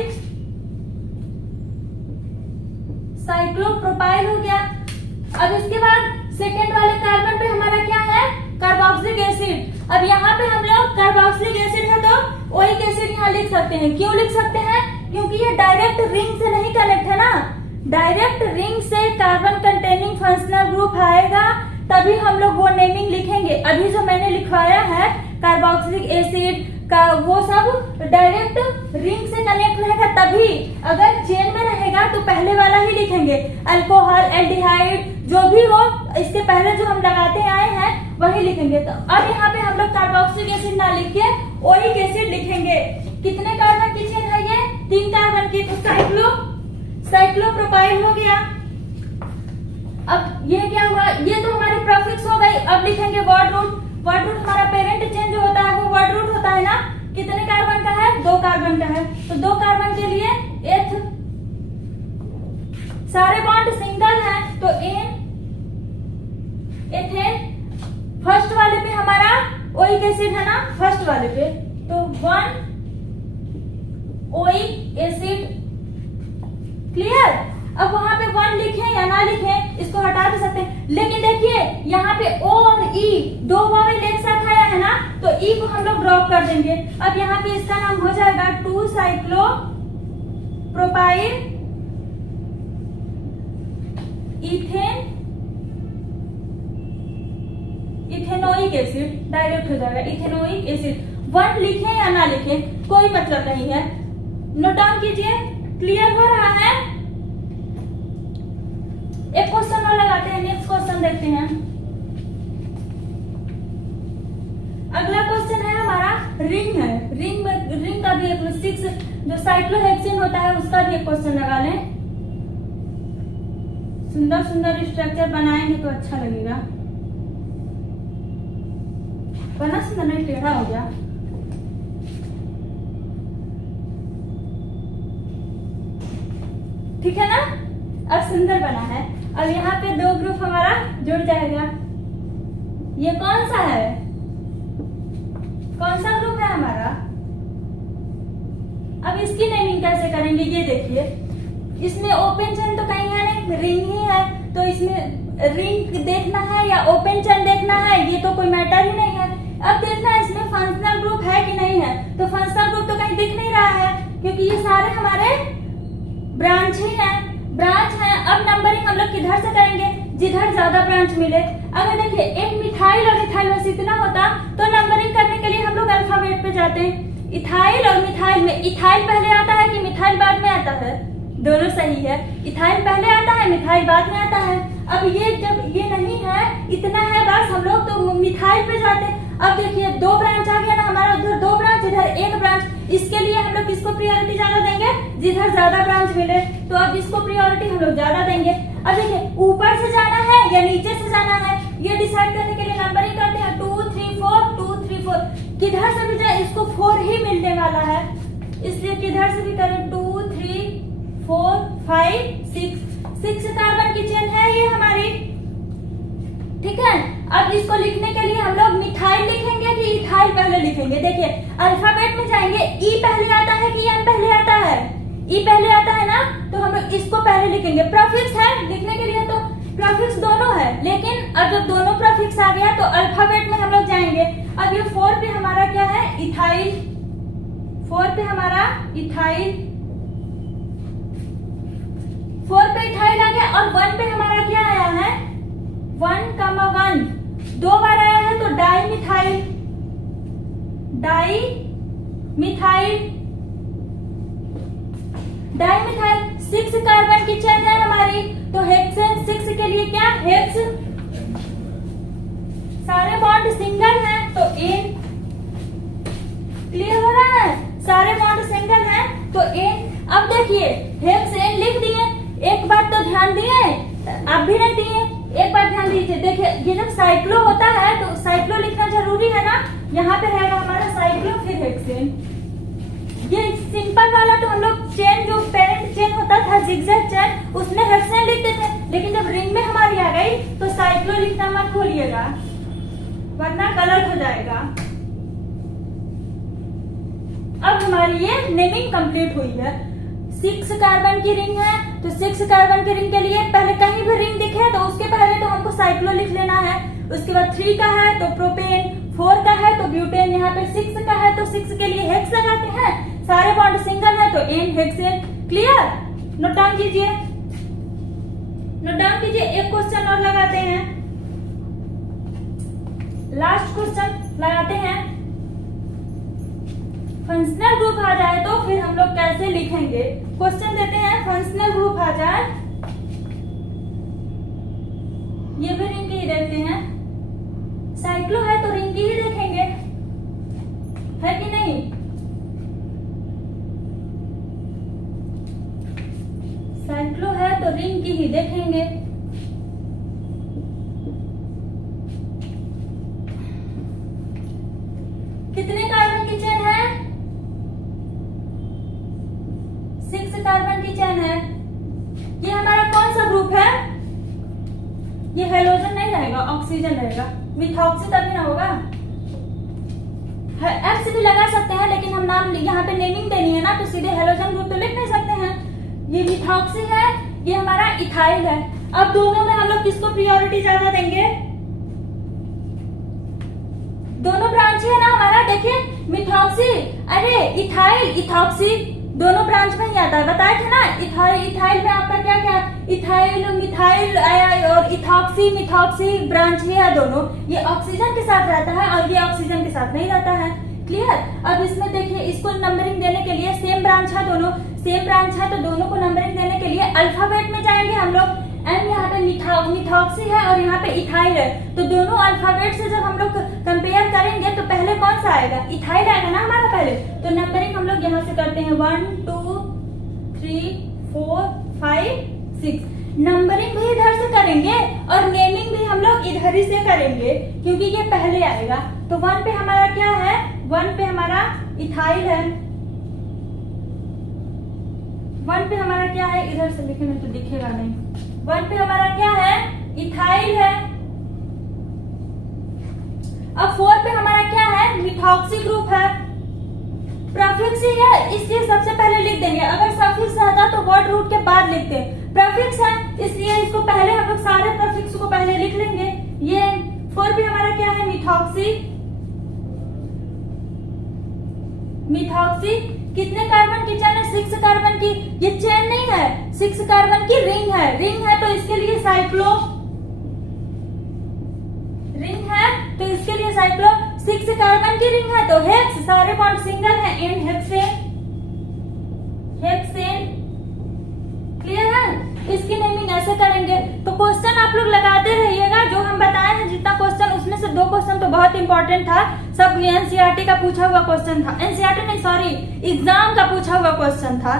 साइक्लोप्रोपाइल हो गया। अब इसके बाद सेकेंड वाले कार्बन पे हमारा क्या है? Carboxylic acid. अब यहाँ पे हम लोग कार्बोक्सिलिक एसिड है तो ओइक एसिड यहाँ लिख सकते हैं। क्यों लिख सकते हैं? क्योंकि ये डायरेक्ट रिंग से नहीं कनेक्ट है ना। डायरेक्ट रिंग से कार्बन कंटेनिंग फंक्शनल ग्रुप आएगा तभी हम लोग वो नेमिंग लिखेंगे। अभी जो मैंने लिखवाया है कार्बोक्सिलिक एसिड का, वो सब डायरेक्ट रिंग से कनेक्ट रहेगा तभी। अगर चेन में रहेगा तो पहले वाला ही लिखेंगे, अल्कोहल, एल्डिहाइड, जो भी हो इसके पहले जो हम लगाते आए हैं वही लिखेंगे। तो अब यहाँ पे हम लोग कार्बोक्सिलिक एसिड ना लिख के ओइक एसिड लिखेंगे। कितने कार्बन की चेन है ये? 3 कार्बन की, तो साइक्लोप्रोपाइल हो गया। अब ये क्या हुआ? ये तो हमारी प्रीफिक्स हो गई। अब लिखेंगे वर्ड रूट। वर्ड रूट हमारा पेरेंट चेन जो होता है वो वर्ड रूट होता है ना। कितने कार्बन का है? 2 कार्बन का है, तो 2 कार्बन के लिए एथ। सारे बॉन्ड सिंगल है तो एथेन। फर्स्ट वाले पे हमारा ओइक एसिड है ना, फर्स्ट वाले पे, तो 1 ओइक एसिड। क्लियर? अब वहां पे 1 लिखें या ना लिखें इसको हटा भी सकते हैं, लेकिन देखिए यहाँ पे O और E दो वावेल एक साथ आया है ना, तो E को हम लोग ड्रॉप कर देंगे। अब यहाँ पे इसका नाम हो जाएगा 2 साइक्लोप्रोपाइल इथेनोइक एसिड। डायरेक्ट हो जाएगा इथेनोइक एसिड। 1 लिखें या ना लिखें कोई मतलब नहीं है, नोट डाउन कीजिए। क्लियर हो रहा है? एक क्वेश्चन और लगाते हैं, नेक्स्ट क्वेश्चन देखते हैं। अगला क्वेश्चन है हमारा रिंग है। रिंग का भी एक 6 जो साइक्लोहेक्सेन होता है उसका भी एक क्वेश्चन लगा लें। सुंदर सुंदर स्ट्रक्चर बनाएंगे तो अच्छा लगेगा। बना सुंदर नहीं, टेढ़ा हो गया। ठीक है ना? अब सुंदर बना है। अब यहाँ पे 2 ग्रुप हमारा जुड़ जाएगा। ये कौन सा है? कौन सा ग्रुप है हमारा? अब इसकी नेमिंग कैसे करेंगे ये देखिए। इसमें ओपन चेन तो कहीं है नहीं, रिंग ही है, तो इसमें रिंग देखना है या ओपन चेन देखना है ये तो कोई मैटर ही नहीं है। अब देखना है इसमें फंक्शनल ग्रुप है कि नहीं है, तो फंक्शनल ग्रुप तो कहीं दिख नहीं रहा है क्योंकि ये सारे हमारे ब्रांच ही है। अब नंबरिंग हम लोग किधर से करेंगे? जिधर ज्यादा ब्रांच मिले। अगर देखिए एक मिथाइल और इथाइल बस इतना होता तो नंबरिंग करने के लिए हम लोग अल्फाबेट पे जाते हैं। इथाइल और मिथाइल में इथाइल पहले आता है कि मिथाइल बाद में आता है? दोनों सही है, इथाइल पहले आता है, मिथाइल बाद में आता है। अब ये जब ये नहीं है, इतना है बस, हम लोग तो मिथाइल पे जाते हैं। अब देखिए 2 ब्रांच आ गया ना हमारा, उधर 2 ब्रांच, इधर 1 ब्रांच। इसके लिए हम लोग किसको प्रायोरिटी ज्यादा देंगे? जिधर ज्यादा ब्रांच मिले, तो अब इसको प्रायोरिटी हम लोग ज्यादा देंगे। अब देखिए ऊपर से जाना है या नीचे से जाना है, ये डिसाइड करने के लिए नंबरिंग करते हैं 2 3 4 2 3 4। किधर से भी जाए इसको 4 ही मिलने वाला है, इसलिए किधर से भी करें 2 3 4 5 6 कार्बन की चेन है। इसको लिखने के लिए हम लोग मिथाइल लिखेंगे कि इथाइल पहले लिखेंगे। देखिए अल्फाबेट में जाएंगे, ई पहले आता है कि एम पहले आता है? ई पहले आता है ना, तो हम लोग इसको पहले लिखेंगे। प्रीफिक्स है लिखने के लिए, तो प्रीफिक्स दोनों है, लेकिन अब जब दोनों प्रीफिक्स आ गया तो अल्फाबेट में हम लोग जाएंगे। अब ये 4 पे हमारा क्या है? इथाइल। 4 पे हमारा इथाइल, 4 पे इथाइल आ गया। और 1 पे हमारा क्या आया है? 1,1 2 बार आया है, तो di methyl. Di methyl, di methyl. 6 carbon की चेन है हमारी, तो हेक्सेन 6 के लिए क्या? हेक्स। सारे बॉन्ड सिंगल हैं तो एन। क्लियर हो रहा है? सारे बॉन्ड सिंगल हैं तो एन। अब देखिए हेक्स एन लिख दिए, एक बात तो ध्यान दिए, आप भी नहीं दिए, एक बार ध्यान दीजिए। देखिए ये जब साइक्लो होता है तो साइक्लो लिखना जरूरी है ना, यहाँ पे रहेगा हमारा साइक्लो फिर हेक्सेन। ये सिंपल वाला तो हम लोग चेन, जो पेरेंट चेन होता था जिगजैग चेन, उसमें हेक्सेन लिखते थे, लेकिन जब रिंग में हमारी आ गई तो साइक्लो लिखना मत भूलिएगा, वरना गलत हो जाएगा। अब हमारी ये नेमिंग कंप्लीट हुई है। 6 कार्बन की रिंग है, तो 6 कार्बन की रिंग के लिए पहले कहीं भी रिंग दिखे तो उसके पहले तो हमको साइक्लो लिख लेना है। उसके बाद 3 का है तो प्रोपेन, 4 का है तो ब्यूटेन, यहाँ पे 6 का है तो 6 के लिए हेक्स लगाते हैं। सारे बॉन्ड सिंगल है तो n hexane. Clear? Note down कीजिए, नोट डाउन कीजिए। एक क्वेश्चन और लगाते हैं, लास्ट क्वेश्चन लगाते हैं। फंक्शनल ग्रुप आ जाए तो फिर हम लोग कैसे लिखेंगे? क्वेश्चन देते हैं, फंक्शनल ग्रुप आ जाए, ये भी रिंग ही देखते हैं। साइक्लो है तो रिंग ही देखेंगे, है कि नहीं? साइक्लो है तो रिंग की ही देखेंगे। कितने कार्बन की चेन है? 6 कार्बन की चेन है। ये हमारा कौन सा ग्रुप है? ये हेलोजन नहीं रहेगा, ऑक्सीजन रहेगा। मिथॉक्सी तभी ना होगा। एक्स भी लगा सकते हैं, लेकिन हम नाम यहाँ पे नेमिंग देनी है ना, तो सीधे हेलोजन ग्रुप तो लिख नहीं सकते हैं। ये मिथॉक्सी है, ये हमारा इथाइल है। अब दोनों में हम लोग किसको प्रियोरिटी ज्यादा देंगे? दोनों ब्रांच है ना हमारा, देखिए मिथॉक्सी, अरे इथाइल इथॉक्सी दोनों ब्रांच में ही आता है, बताए थे ना। इथाइल में आपका क्या क्या? इथाइल मिथाइल आया, और इथॉक्सी मिथॉक्सी ब्रांच ही है दोनों। ये ऑक्सीजन के साथ रहता है और ये ऑक्सीजन के साथ नहीं रहता है। क्लियर? अब इसमें देखिए, इसको नंबरिंग देने के लिए सेम ब्रांच है, दोनों सेम ब्रांच है, तो दोनों को नंबरिंग देने के लिए अल्फाबेट में जाएंगे हम लोग। एम यहाँ पे मिथॉक्सी है और यहाँ पे इथाइल है, तो दोनों अल्फाबेट से जब हम लोग कंपेयर करेंगे तो पहले कौन सा आएगा? इथाइल आएगा ना हमारा पहले। तो नंबरिंग हम लोग यहाँ से करते हैं 1 2 3 4 5 6। नंबरिंग भी इधर से करेंगे और नेमिंग भी हम लोग इधर ही से करेंगे, क्योंकि ये पहले आएगा। तो 1 पे हमारा क्या है? 1 पे हमारा इथाइल है। 1 पे हमारा क्या है? इधर से लिखेंगे तो दिखेगा नहीं। 1 पे हमारा क्या है? इथाइल है। अब 4 पे हमारा क्या है? मिथॉक्सी ग्रुप है। प्रीफिक्स ही है, इसलिए सबसे पहले लिख देंगे। अगर सफिक्स रहता तो वर्ड रूट के बाद लिखते। प्रीफिक्स है इसलिए इसको पहले हम लोग सारे प्रीफिक्स को पहले लिख लेंगे। ये 4 पे हमारा क्या है? मिथॉक्सी। मिथॉक्सी कितने कार्बन की चेन है? 6 कार्बन की। ये चेन नहीं है, 6 कार्बन की रिंग है। रिंग है तो इसके लिए साइक्लो, रिंग है तो इसके लिए साइक्लो। 6 कार्बन की रिंग है तो हेक्स, सारे बॉन्ड सिंगल है, एंड हेक्सेन। हेक्सेन क्लियर है? इसकी नेमिंग ऐसे करेंगे। तो क्वेश्चन आप लोग लगाते रहिएगा, जो हम बताए हैं जितना क्वेश्चन, उसमें से 2 क्वेश्चन तो बहुत इंपॉर्टेंट था, सब एनसीईआरटी का पूछा हुआ क्वेश्चन था। एनसीईआरटी नहीं, सॉरी, एग्जाम का पूछा हुआ क्वेश्चन था।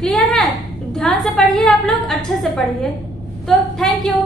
क्लियर है? ध्यान से पढ़िए आप लोग, अच्छे से पढ़िए। तो थैंक यू।